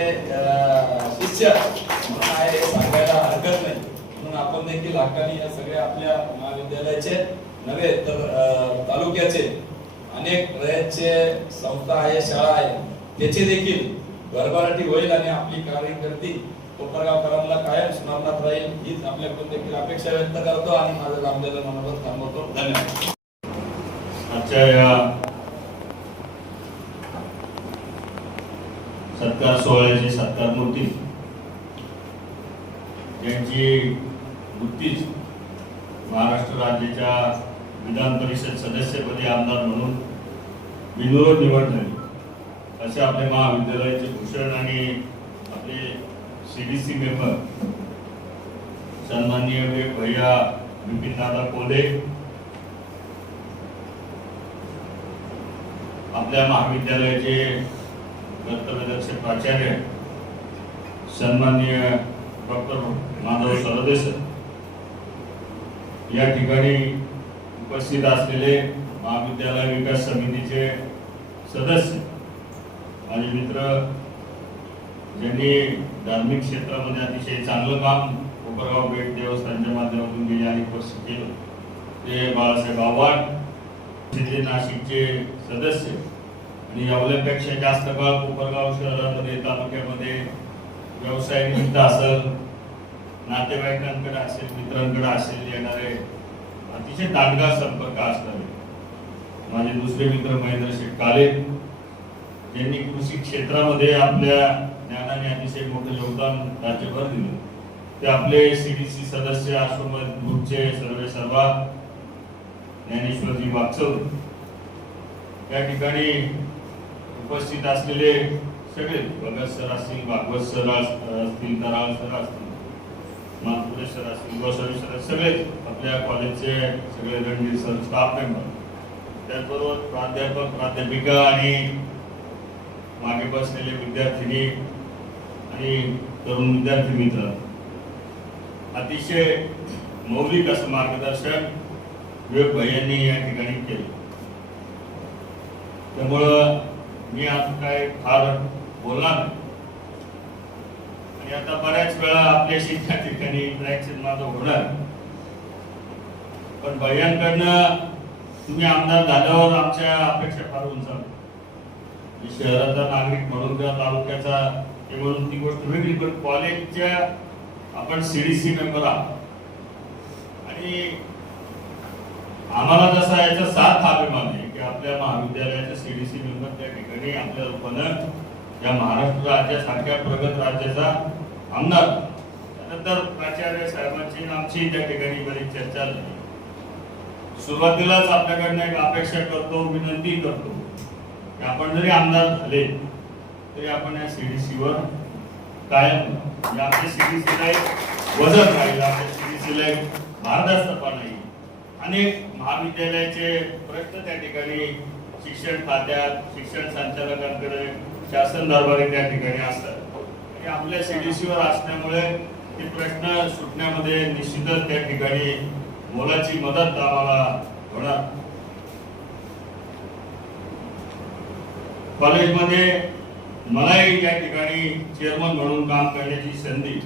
शिष्य म्हणून आहे हे सांगायला हरकत नाही. म्हणून आपण देखील हक्काने या सगळ्या आपल्या महाविद्यालयाचे नव्हे तर तालुक्याचे अनेक रयतचे संस्था आहे, शाळा आहे, त्याचे देखील भरभराटी होईल आणि आपली कार्यकर्ती कोपरगावकरांना कायम स्मरणात राहील हीच आपल्याकडून देखील अपेक्षा व्यक्त करतो आणि माझं लांबलेलं मनोगत थांबवतो. धन्यवाद. आजच्या या सत्कार सोहळ्याचे सत्कारमूर्ती ज्यांची नुकतीच महाराष्ट्र राज्याच्या विधान परिषद सदस्यपदी आमदार म्हणून बिनविरोध निवड झाली असे आपले महाविद्यालयाचे भूषण आणि आपले सीडीसी मेंबर सन्माननीय भैया विपिनदादा कोल्हे, आपल्या महाविद्यालयाचे कर्तव्यदक्ष प्राचार्य सन्माननीय डॉक्टर माधव सरदेसाई, या ठिकाणी उपस्थित असलेले महाविद्यालय विकास समितीचे सदस्य, माझे मित्र ज्यांनी धार्मिक क्षेत्रामध्ये अतिशय चांगलं काम कोपरगाव भेट देवस्थानच्या माध्यमातून गेले आणि वर्ष केलं ते बाळासाहेब आव्हाड, ते नाशिकचे सदस्य आणि एवढ्यापेक्षा जास्त काळ कोपरगाव शहरामध्ये तालुक्यामध्ये व्यवसाय निमित्त असेल, नातेवाईकांकडे असेल, मित्रांकडे असेल येणारे अतिशय दांडगा संपर्क असणारे माझे दुसरे मित्र महेंद्र शेठ काले, ज्यांनी कृषी क्षेत्रामध्ये आपल्या ज्ञानाने अतिशय मोठं योगदान राज्यभर दिलं, ते आपले सीडीसी सदस्य आश्रमद ग्रुपचे सर्वे सर्वा ज्ञानेश्वरजी वागचौर, या ठिकाणी उपस्थित असलेले सगळे भगत सर असतील, भागवत सर असतील, तराळ सर असतील, मानपुरे सर असतील, गोसावी सर, सगळेच आपल्या कॉलेजचे सगळे रणवीर सर, स्टाफ मेंबर, त्याचबरोबर प्राध्यापक, प्राध्यापिका आणि मागे बसलेले विद्यार्थिनी आणि तरुण विद्यार्थी मित्र, अतिशय मौलिक असं मार्गदर्शन विवेक भैयांनी या ठिकाणी केलं. त्यामुळं मी आज काय फार बोलणार नाही आणि आता बऱ्याच वेळा आपल्याशी त्या ठिकाणी इंटरॅक्शन माझं होणार, पण भैयांकडनं तुम्ही आमदार झाल्यावर आमच्या अपेक्षा फार उंचावल्या. शहराचा नागरिक म्हणून किंवा तालुक्याचा हे म्हणून ती गोष्ट वेगळी, पण कॉलेजच्या आपण सीडीसी मेंबर आहात आणि आम्हाला जसा याचा साथ अभिमान आहे की आपल्या महाविद्यालयाचे सीडीसी मेंबर त्या ठिकाणी आपल्या रूपानं या महाराष्ट्र राज्यासारख्या प्रगत राज्याचा आमदार. त्यानंतर प्राचार्य साहेबांची आमची त्या ठिकाणी बरीच चर्चा झाली. सुरुवातीलाच आपल्याकडनं एक अपेक्षा करतो, विनंती करतो की आपण जरी आमदार झाले तरी आपण या सीडीसीवर कायम आपल्या सीडीसीला एक वजन राहील, आपल्या सीडीसीला एक भारदस्तपणा नाही. अनेक महाविद्यालयाचे प्रश्न त्या ठिकाणी शिक्षण खात्यात, शिक्षण संचालकांकडे, शासन दरबारी त्या ठिकाणी असतात आणि आपल्या सीडीसीवर असल्यामुळे ते प्रश्न सुटण्यामध्ये निश्चितच त्या ठिकाणी मोलाची मदत आम्हाला होणार. कॉलेजमध्ये मलाही या ठिकाणी चेअरमन म्हणून काम करण्याची संधी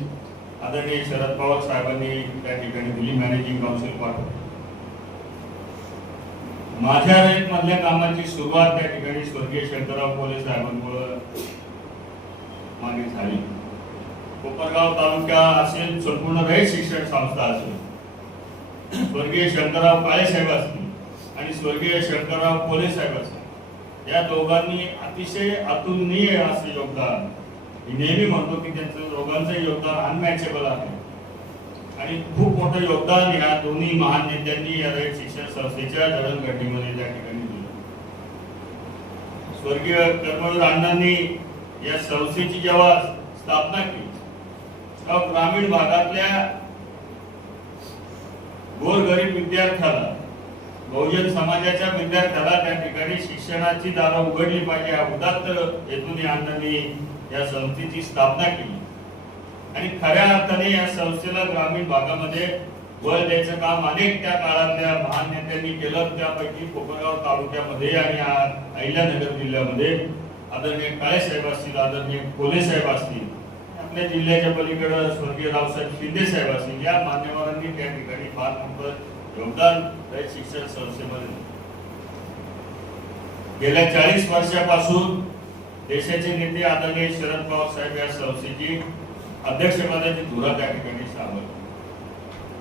आदरणीय शरद पवार साहेबांनी त्या ठिकाणी दिली, मॅनेजिंग काउन्सिल पाठवून. माझ्या रयत मधल्या कामाची सुरुवात त्या ठिकाणी स्वर्गीय शंकरराव कोले साहेबांमुळे मागे झाली. कोपरगाव तालुका असेल, संपूर्ण रयत शिक्षण संस्था असेल, स्वर्गीय शंकरराव काळे साहेब असतील आणि स्वर्गीय शंकरराव कोले साहेब असतील, या दोघांनी अतिशय अतुलनीय असे योगदान, मी नेहमी म्हणतो की त्यांचं दोघांचं योगदान अनमॅचेबल आहे आणि खूप मोठं योगदान या दोन्ही महान नेत्यांनी या रयत शिक्षण संस्थेच्या जडणघडणीमध्ये त्या ठिकाणी दिलं. स्वर्गीय कर्मवीर अण्णांनी या संस्थेची जेव्हा स्थापना केली तेव्हा ग्रामीण भागातल्या गोरगरीब विद्यार्थ्याला, बहुजन समाजाच्या विद्यार्थ्याला त्या ठिकाणी शिक्षणाची दारं उघडली पाहिजे या उदात्त हेतूने अण्णांनी या संस्थेची स्थापना केली आणि खऱ्या अर्थाने या संस्थेला ग्रामीण भागामध्ये बळ द्यायचं काम अनेक त्या काळातल्या महान नेत्यांनी केलं. त्यापैकी कोपरगाव तालुक्यामध्ये आणि अहिल्यानगर जिल्ह्यामध्ये आदरणीय काळे साहेब असतील, आदरणीय कोले साहेब असतील, आपल्या जिल्ह्याच्या पलीकडे स्वर्गीय रावसाहेब शिंदे साहेब असतील, या मान्यवरांनी त्या ठिकाणी फार मोठं योगदान रयत शिक्षण संस्थेमध्ये. गेल्या 40 वर्षापासून देशाचे नेते आदरणीय शरद पवार साहेब या संस्थेची अध्यक्षपदाची धुरा त्या ठिकाणी सांभाळली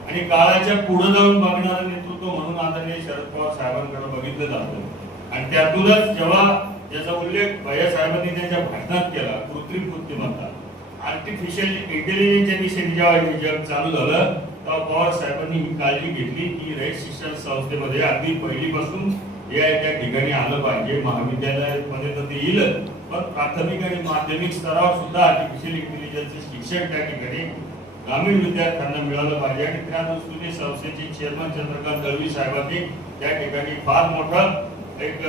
आणि काळाच्या पुढे जाऊन बघणारं नेतृत्व म्हणून आदरणीय शरद पवार साहेबांकडे बघितलं जातं आणि त्यातूनच जेव्हा ज्याचा उल्लेख भैया साहेबांनी त्यांच्या भाषणात केला, कृत्रिम बुद्धिमत्ता, आर्टिफिशियल इंटेलिजन्सच्या दिशेने जेव्हा हे जग चालू झालं तेव्हा पवार साहेबांनी ही काळजी घेतली की रयत शिक्षण संस्थेमध्ये अगदी पहिलीपासून हे त्या ठिकाणी आलं पाहिजे. महाविद्यालयामध्ये तर ते येईल, पण प्राथमिक आणि माध्यमिक स्तरावर सुद्धा आर्टिफिशियल इंटेलिजन्सचे शिक्षण त्या ठिकाणी ग्रामीण विद्यार्थ्यांना मिळालं पाहिजे आणि त्या दृष्टीने संस्थेचे चेअरमन चंद्रकांत दळवी साहेबांनी त्या ठिकाणी फार मोठं एक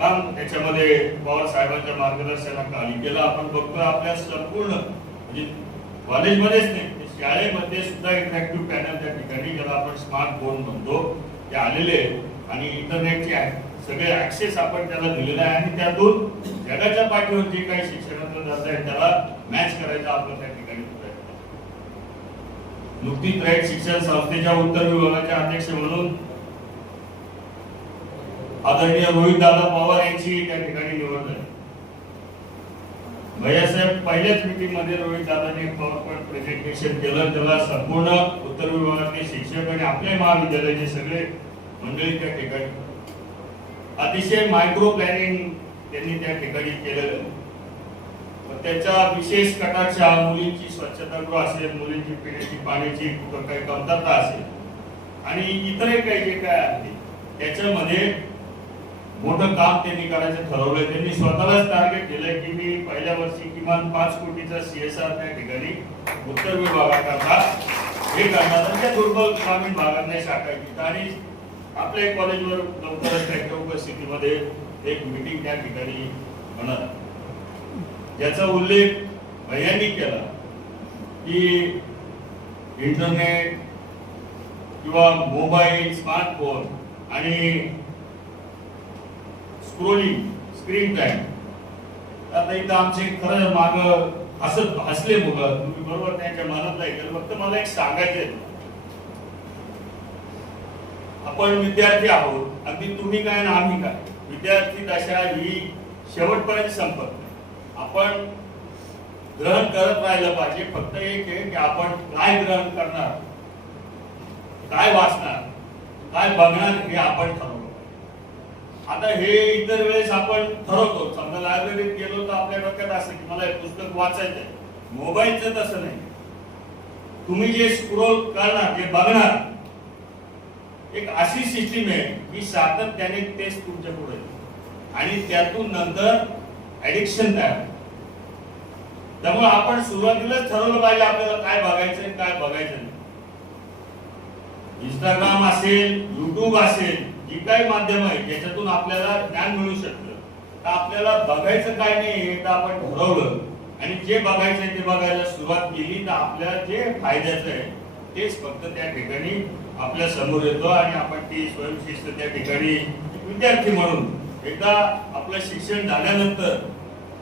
काम त्याच्यामध्ये पवार साहेबांच्या मार्गदर्शनाखाली केलं. आपण बघतो आपल्या संपूर्ण म्हणजे कॉलेजमध्येच नाही, शाळेमध्ये सुद्धा इंटरॅक्टिव्ह पॅनल त्या ठिकाणी ज्याला आपण स्मार्ट बोर्ड म्हणतो ते आलेले आणि इंटरनेटचे सगळे ऍक्सेस आपण त्याला दिलेला आहे आणि त्यातून जगाच्या पाठीवर जे काही शिक्षणाचं दर्जा आहे त्याला मॅच करायचा आपण त्या ठिकाणी प्रयत्न. नुकतीच रयत शिक्षण संस्थेच्या उत्तर विभागाच्या अध्यक्ष म्हणून आदरणीय रोहितदादा पवार यांची त्या ठिकाणी निवड झाली. भैयासाहेब पहिल्याच मीटिंग मध्ये रोहितदादांनी पॉवर पॉईंट प्रेझेंटेशन केलं. त्याला संपूर्ण उत्तर विभागातले शिक्षक आणि आपल्या महाविद्यालयाचे सगळे मंडळी त्या ठिकाणी अतिशय मायक्रो प्लॅनिंग त्यांनी त्या ठिकाणी केलेलं. त्याचा विशेष कटाक्ष मुलींची स्वच्छतागृह असेल, मुलींची पिण्याची पाण्याची काही कमतरता असेल आणि इतरही काही जे काय आहे त्याच्यामध्ये मोठं काम त्यांनी करायचं ठरवलंय. त्यांनी स्वतःलाच टार्गेट केलंय की मी पहिल्या वर्षी किमान 5 कोटीचा CSR त्या ठिकाणी उत्तर विभागाकरता हे करणार आणि त्या दुर्बल ग्रामीण भागांना शाखायची. आणि आपल्या कॉलेजवर लवकरच त्यांच्या उपस्थितीमध्ये एक मीटिंग त्या ठिकाणी होणार, ज्याचा उल्लेख भैयांनी केला की इंटरनेट किंवा मोबाईल, स्मार्टफोन आणि स्क्रोलिंग, स्क्रीन टाइम. आता इथं आमचे खरं माग हसले मुलं, तुम्ही बरोबर त्यांच्या मनात ऐकलं. फक्त मला एक सांगायचंय, आपण विद्यार्थी आहोत, अगदी तुम्ही काय ना आम्ही काय. विद्यार्थी दशा ही शेवटपर्यंत संपत नाही. आपण ग्रहण करत राहिलं पाहिजे. फक्त एक आहे की आपण काय ग्रहण करणार, काय वाचणार, काय बघणार हे आपण ठरवलं. आता हे इतर वेळेस आपण ठरवतो. समजा लायब्ररीत गेलो तर आपल्या डोक्यात असं की मला हे पुस्तक वाचायचंय. मोबाईलचं तसं नाही. तुम्ही जे स्क्रोल करणार, जे बघणार, एक अशी सिस्टीम आहे की सातत्याने तेच तुमच्या पुढे आणि त्यातून नंतर ऍडिक्शन तयार. त्यामुळे आपण सुरुवातीलाच ठरवलं पाहिजे आपल्याला काय बघायचंय, काय बघायचं नाही. इंस्टाग्राम असेल, युट्यूब असेल, जी काही माध्यम आहे ज्याच्यातून आपल्याला ज्ञान मिळू शकतं, तर आपल्याला बघायचं काय नाही हे तर आपण ठरवलं आणि जे बघायचंय ते बघायला सुरुवात केली तर आपल्याला जे फायद्याचं आहे तेच फक्त त्या ठिकाणी आपल्या समोर येतो. आणि आपण ती स्वयंशिस्त त्या ठिकाणी विद्यार्थी म्हणून एकदा आपलं शिक्षण झाल्यानंतर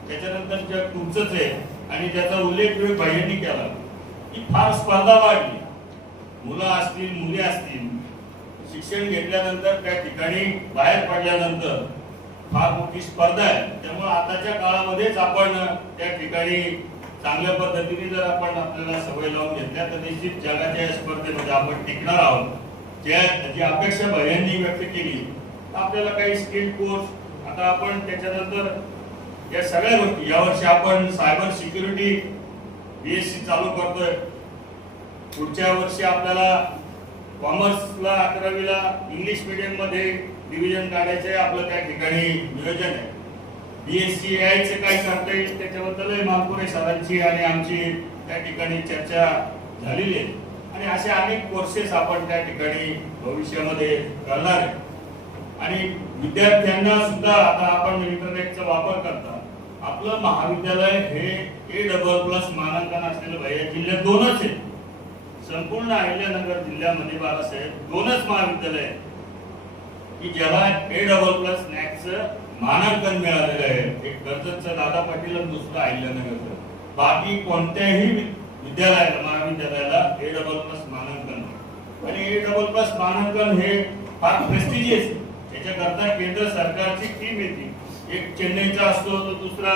त्याच्यानंतर जग तुमचंच आहे. आणि ज्याचा उल्लेख भाईंनी केला की फार स्पर्धा वाढली. मुलं असतील, मुली असतील, शिक्षण घेतल्यानंतर त्या ठिकाणी बाहेर पडल्यानंतर फार मोठी स्पर्धा आहे. त्यामुळे आताच्या काळामध्येच आपण त्या ठिकाणी चांगल्या पद्धतीने जर आपण आपल्याला सवय लावून घेतल्या तर निश्चित जगाच्या स्पर्धेमध्ये आपण टिकणार आहोत. जी अपेक्षा भैयांनी व्यक्त केली, आपल्याला काही स्किल कोर्स, आता आपण त्याच्यानंतर या सगळ्या गोष्टी, यावर्षी आपण सायबर सिक्युरिटी BSc चालू करतोय. पुढच्या वर्षी आपल्याला कॉमर्सला 11वीला इंग्लिश मीडियम मध्ये डिव्हिजन काढायचे आपलं त्या ठिकाणी नियोजन आहे. BSc AI चे काय करता येईल त्याच्याबद्दल मालपुरे सरांची आणि आमची त्या ठिकाणी चर्चा झालेली आहे. आणि असे अनेक कोर्सेस आपण त्या ठिकाणी भविष्यामध्ये करणार आहे. आणि विद्यार्थ्यांना सुद्धा आता आपण इंटरनेटचा वापर करता. आपलं महाविद्यालय हे A++ मानांकन असलेलं भैया जिल्ह्यात 2च आहे. संपूर्ण अहिल्यानगर जिल्ह्यामध्ये बाळासाहेब 2च महाविद्यालय आहे की ज्याला A++ नॅकचं मानांकन मिळालेलं आहे. एक कर्जतचं दादा पाटील आणि दुसरं अहिल्यानगरचं. बाकी कोणत्याही विद्यालयाला, महाविद्यालयाला A++ मानांकन. आणि A++ मानांकन हे फार प्रेस्टिजियस आहे. त्याच्याकरता केंद्र सरकारची टीम येते. एक चेन्नईचा असतो, तो दुसरा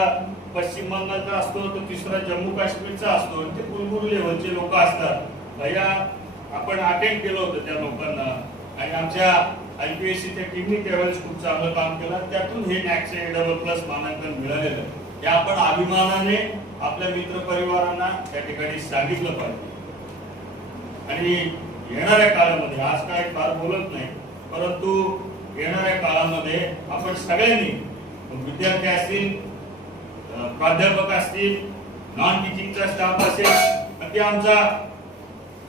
पश्चिम बंगालचा असतो, तो तिसरा जम्मू काश्मीरचा असतो. ते कुलगुरू लेवलचे लोक असतात. भैया आपण अटेंड केलं होतं त्या लोकांना आणि आमच्या IPSCच्या टीमने त्यावेळेस खूप चांगलं काम केलं. त्यातून हे नॅकचे A++ मानांकन मिळालेलं आहे. हे आपण अभिमानाने आपल्या मित्र परिवारांना त्या ठिकाणी सांगितलं पाहिजे. आणि येणाऱ्या काळामध्ये, आज काय फार बोलत नाही, परंतु येणाऱ्या काळामध्ये आपण सगळ्यांनी, विद्यार्थी असतील, प्राध्यापक असतील, नॉन टीचिंगचा स्टाफ असेल, ते आमचा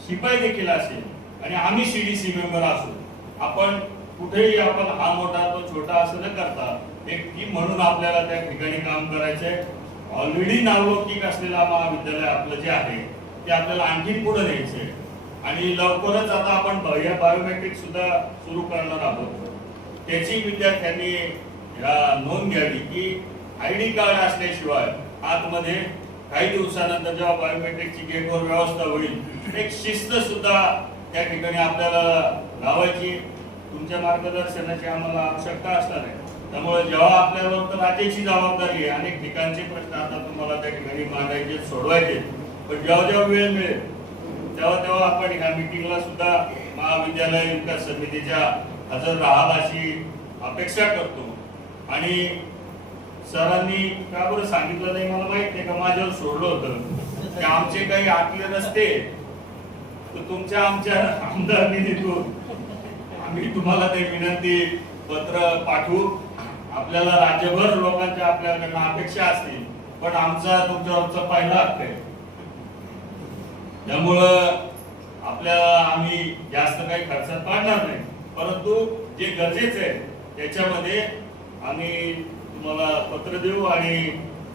शिपाई देखील असेल आणि आम्ही CDC मेंबर असू, आपण कुठेही आपण हा मोठा तो छोटा असं न करता एक टीम म्हणून आपल्याला त्या ठिकाणी काम करायचंय. ऑलरेडी नावलौकिक असलेला महाविद्यालय आपलं जे आहे ते आपल्याला आणखी पुढे न्यायचंय. आणि लवकरच आता आपण बायोमेट्रिक सुद्धा सुरू करणार आहोत. त्याची विद्यार्थ्यांनी नोंद घ्यावी की ID कार्ड असल्याशिवाय आतमध्ये काही दिवसानंतर जेव्हा बायोमेट्रिकची गेटवर व्यवस्था होईल, एक शिस्त सुद्धा त्या ठिकाणी आपल्याला लावायची. तुमच्या मार्गदर्शनाची आम्हाला आवश्यकता असणार आहे. त्यामुळे जेव्हा आपल्यावर तर राजाची जबाबदारी आहे, अनेक ठिकाणचे प्रश्न आता तुम्हाला त्या ठिकाणी मांडायचे, सोडवायचे. पण जेव्हा वेळ मिळेल तेव्हा आपण ह्या मीटिंगला सुद्धा महाविद्यालय विकास समितीच्या हजर राहाल अशी अपेक्षा करतो. आणि सरांनी का बरं सांगितलं नाही मला माहित नाही, का माझ्यावर सोडलं होतं की आमचे काही आटले रस्ते तर तुमच्या आमच्या आमदार निधीतून आम्ही तुम्हाला ते विनंती पत्र पाठवू आपल्याला राज्यभर लोकांच्या आपल्याकडनं अपेक्षा असतील, पण आमचा तुमच्यावरचा पहिला हक्क आहे. त्यामुळं आपल्याला आम्ही जास्त काही खर्चात पाडणार नाही, परंतु जे गरजेचं आहे त्याच्यामध्ये आम्ही तुम्हाला पत्र देऊ. आणि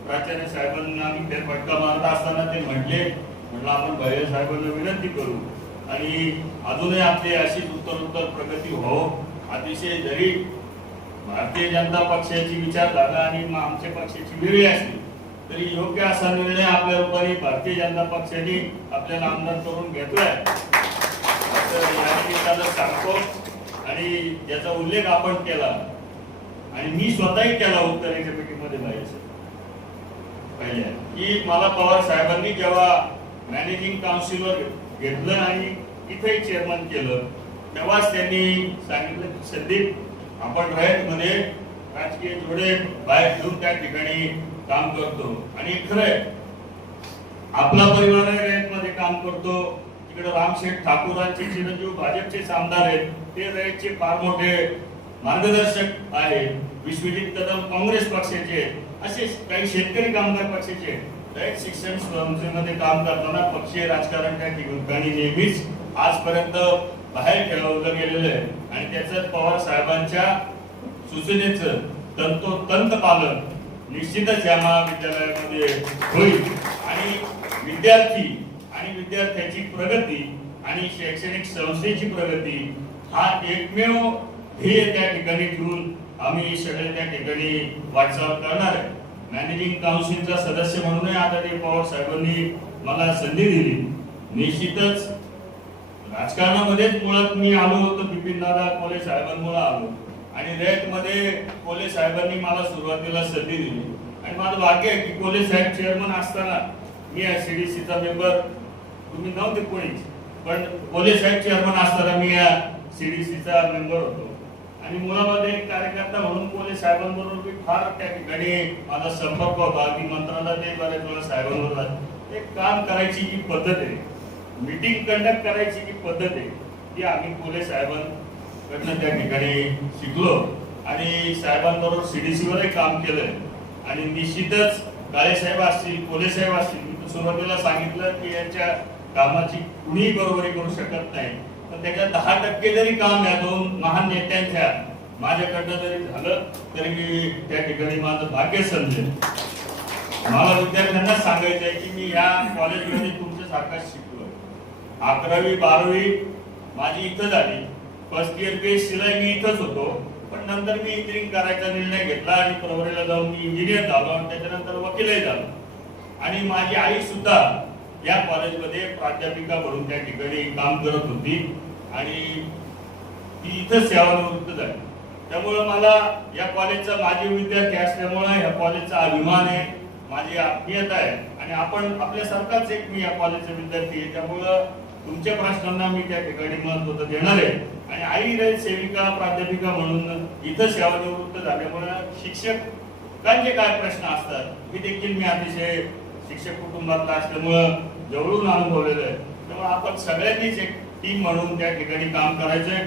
प्राचार्य साहेबांना आम्ही फेरफटका मारत असताना ते म्हटलं आपण भैया साहेबांना विनंती करू आणि अजूनही आपली अशीच उत्तरोत्तर प्रगती हो. अतिशय जरी भारतीय जनता पक्षाची विचारधारा आणि आमच्या पक्षाची वेगळी असली तरी योग्य असा निर्णय आपल्या रूपाने भारतीय जनता पक्षाने आपल्याला आमदार करून घेतलाय असं या निमित्तानं सांगतो. आणि ज्याचा उल्लेख आपण केला आणि मी स्वतःही केला उत्तरेच्या मीटिंगमध्ये पहिल्या की मला पवार साहेबांनी जेव्हा मॅनेजिंग काउन्सिलवर घेतलं आणि इथेही चेअरमन केलं तेव्हाच त्यांनी सांगितलं की संदीप आपण रयतमध्ये राजकीय जोडे बाहेर घेऊन त्या ठिकाणी काम करतो. आणि खरंय आपला परिवार रयतमध्ये काम करतो. तिकडे रामशेठ ठाकूरांचे चिरंजीव भाजपचे आमदार आहेत, ते रयतचे फार मोठे मार्गदर्शक आहेत. विश्वजित कदम काँग्रेस पक्षाचे, असे काही शेतकरी कामगार पक्षाचे रयत शिक्षण संस्थेमध्ये काम करताना पक्षीय राजकारण त्या ठिकाणी नेहमीच आजपर्यंत बाहेर ठेवलं गेलेलं आहे. आणि त्याचं पवार साहेबांच्या सूचनेचं तंतोतंत पालन निश्चितच या महाविद्यालयामध्ये होईल. आणि विद्यार्थी आणि विद्यार्थ्याची प्रगती आणि शैक्षणिक संस्थेची प्रगती हा एकमेव ध्येय त्या ठिकाणी ठेवून आम्ही सगळे त्या ठिकाणी वाटचाल करणार आहे. मॅनेजिंग काउन्सिलचा सदस्य म्हणूनही आदरणीय पवार साहेबांनी मला संधी दिली. निश्चितच राजकारणामध्येच मुळात मी आलो होतो बिपिनदादा कोले साहेबांमुळे आलो आणि रयतमध्ये कोले साहेबांनी मला सुरुवातीला संधी दिली. आणि माझं भाग्य आहे की कोले साहेब चेअरमन असताना मी या सीडीसीचा मेंबर, तुम्ही नव्हते कोणीच, पण कोले साहेब चेअरमन असताना मी या सीडीसीचा मेंबर होतो. आणि मुळामध्ये एक कार्यकर्ता म्हणून कोले साहेबांबरोबर फार त्या ठिकाणी माझा संपर्क होता की मंत्रालयात बऱ्याच वेळा साहेबांबरोबर एक काम करायची जी पद्धत आहे, मीटिंग कंडक्ट करायची जी पद्धत आहे, ती आम्ही कोले साहेबांकडनं त्या ठिकाणी शिकलो. आणि साहेबांबरोबर सीडीसीवरही काम केलंय. आणि निश्चितच काळे साहेब असतील, कोले साहेब असतील, मी सुरुवातीला सांगितलं की यांच्या कामाची कुणीही बरोबरी करू शकत नाही, पण त्याच्या 10% जरी काम या दोन महान नेत्यांच्या माझ्याकडनं जरी झालं तरी मी त्या ठिकाणी माझं भाग्य समजेल. मला विद्यार्थ्यांना सांगायचं आहे की मी या कॉलेजमध्ये तुमच्यासारखा शिकलोय. 11वी 12वी माझी इथं झाली. फर्स्ट इयर BSc मी इथंच होतो, पण नंतर मी इंजिनिअरिंग करायचा निर्णय घेतला आणि प्रवरेला जाऊन मी इंजिनियर झालो आणि त्याच्यानंतर वकीलही झालो. आणि माझी आई सुद्धा या कॉलेजमध्ये प्राध्यापिका म्हणून त्या ठिकाणी काम करत होती आणि ती इथं सेवानिवृत्त झाली. त्यामुळं मला या कॉलेजचा माझे विद्यार्थी असल्यामुळे या कॉलेजचा अभिमान आहे, माझी आत्मीयता आहे. आणि आपण आपल्यासारखाच एक मी या कॉलेजचा विद्यार्थी आहे. त्यामुळं तुमच्या प्रश्नांना मी त्या ठिकाणी महत्त्व देणार आहे. आणि आई रयत सेविका प्राध्यापिका म्हणून इथं सेवानिवृत्त झाल्यामुळे शिक्षकांचे काय प्रश्न असतात हे देखील मी अतिशय शिक्षक कुटुंबातला असल्यामुळं जवळून अनुभवलेलं आहे. त्यामुळे आपण सगळ्यांनीच एक टीम म्हणून त्या ठिकाणी काम करायचंय.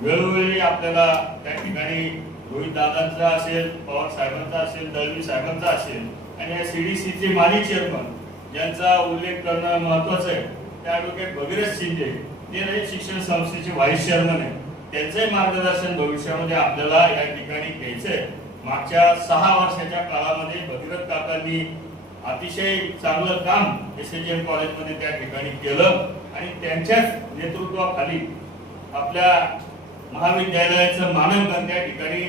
वेळोवेळी आपल्याला त्या ठिकाणी रोहित दादांचा असेल, पवार साहेबांचा असेल, दळवी साहेबांचा असेल आणि या सीडीसीचे माजी चेअरमन ज्यांचा उल्लेख करणं महत्वाचं आहे ते ॲडव्होकेट भगीरथ शिंदे, ते रयत शिक्षण संस्थेचे व्हाईस चेअरमन आहे. त्यांचंही मार्गदर्शन भविष्यामध्ये आपल्याला या ठिकाणी घ्यायचंय. मागच्या 6 वर्षाच्या काळामध्ये भगीरथ काकांनी अतिशय चांगलं काम SHM कॉलेजमध्ये त्या ठिकाणी केलं आणि त्यांच्याच नेतृत्वाखाली आपल्या महाविद्यालयाचं मानांकन त्या ठिकाणी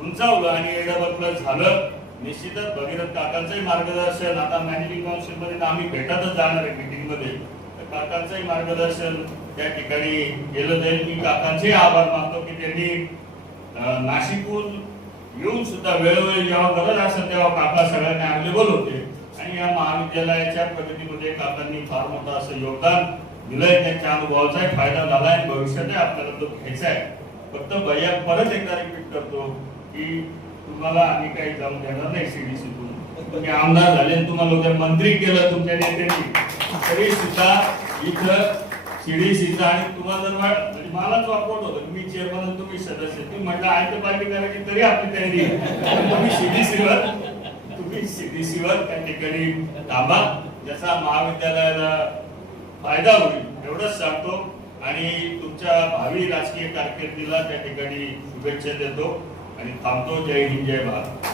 उंचावलं आणि A++ झालं. निश्चितच भगीरथ काकांचंही मार्गदर्शन आता मॅनेजिंग काउन्सिलमध्ये आम्ही भेटतच जाणार आहे मीटिंगमध्ये, तर काकांचंही मार्गदर्शन त्या ठिकाणी केलं जाईल. मी काकांचे आभार मानतो की त्यांनी नाशिकहून येऊन सुद्धा वेळोवेळी जेव्हा गरज असेल तेव्हा काका सगळ्यांना अवेलेबल होते आणि या महाविद्यालयाच्या प्रगतीमध्ये काकांनी फार मोठं असं योगदान दिलंय. त्यांच्या अनुभवाचाही फायदा झाला आणि भविष्यातही आपल्याला तो घ्यायचा आहे. फक्त भैया परत एकदा रिपीट करतो की तुम्हाला आम्ही काही जाऊन देणार नाही सीडीसीतून. तुम्ही आमदार झाले, तुम्हाला उद्या मंत्री केलं तुमच्या नेत्यांनी, तरी सुद्धा इथं सीडीसीचा आणि तुम्हाला जर म्हणजे मलाच वापरत होतं मी चेअरमन तुम्ही सदस्य तुम्ही म्हटलं आयतं पार्टी करायची तरी आपली तयारी आहे. तुम्ही सीडीसीवर त्या ठिकाणी थांबा ज्याचा महाविद्यालयाला फायदा होईल एवढंच सांगतो आणि तुमच्या भावी राजकीय कारकिर्दीला त्या ठिकाणी शुभेच्छा देतो आणि थांबतो. जय हिंद जय भारत.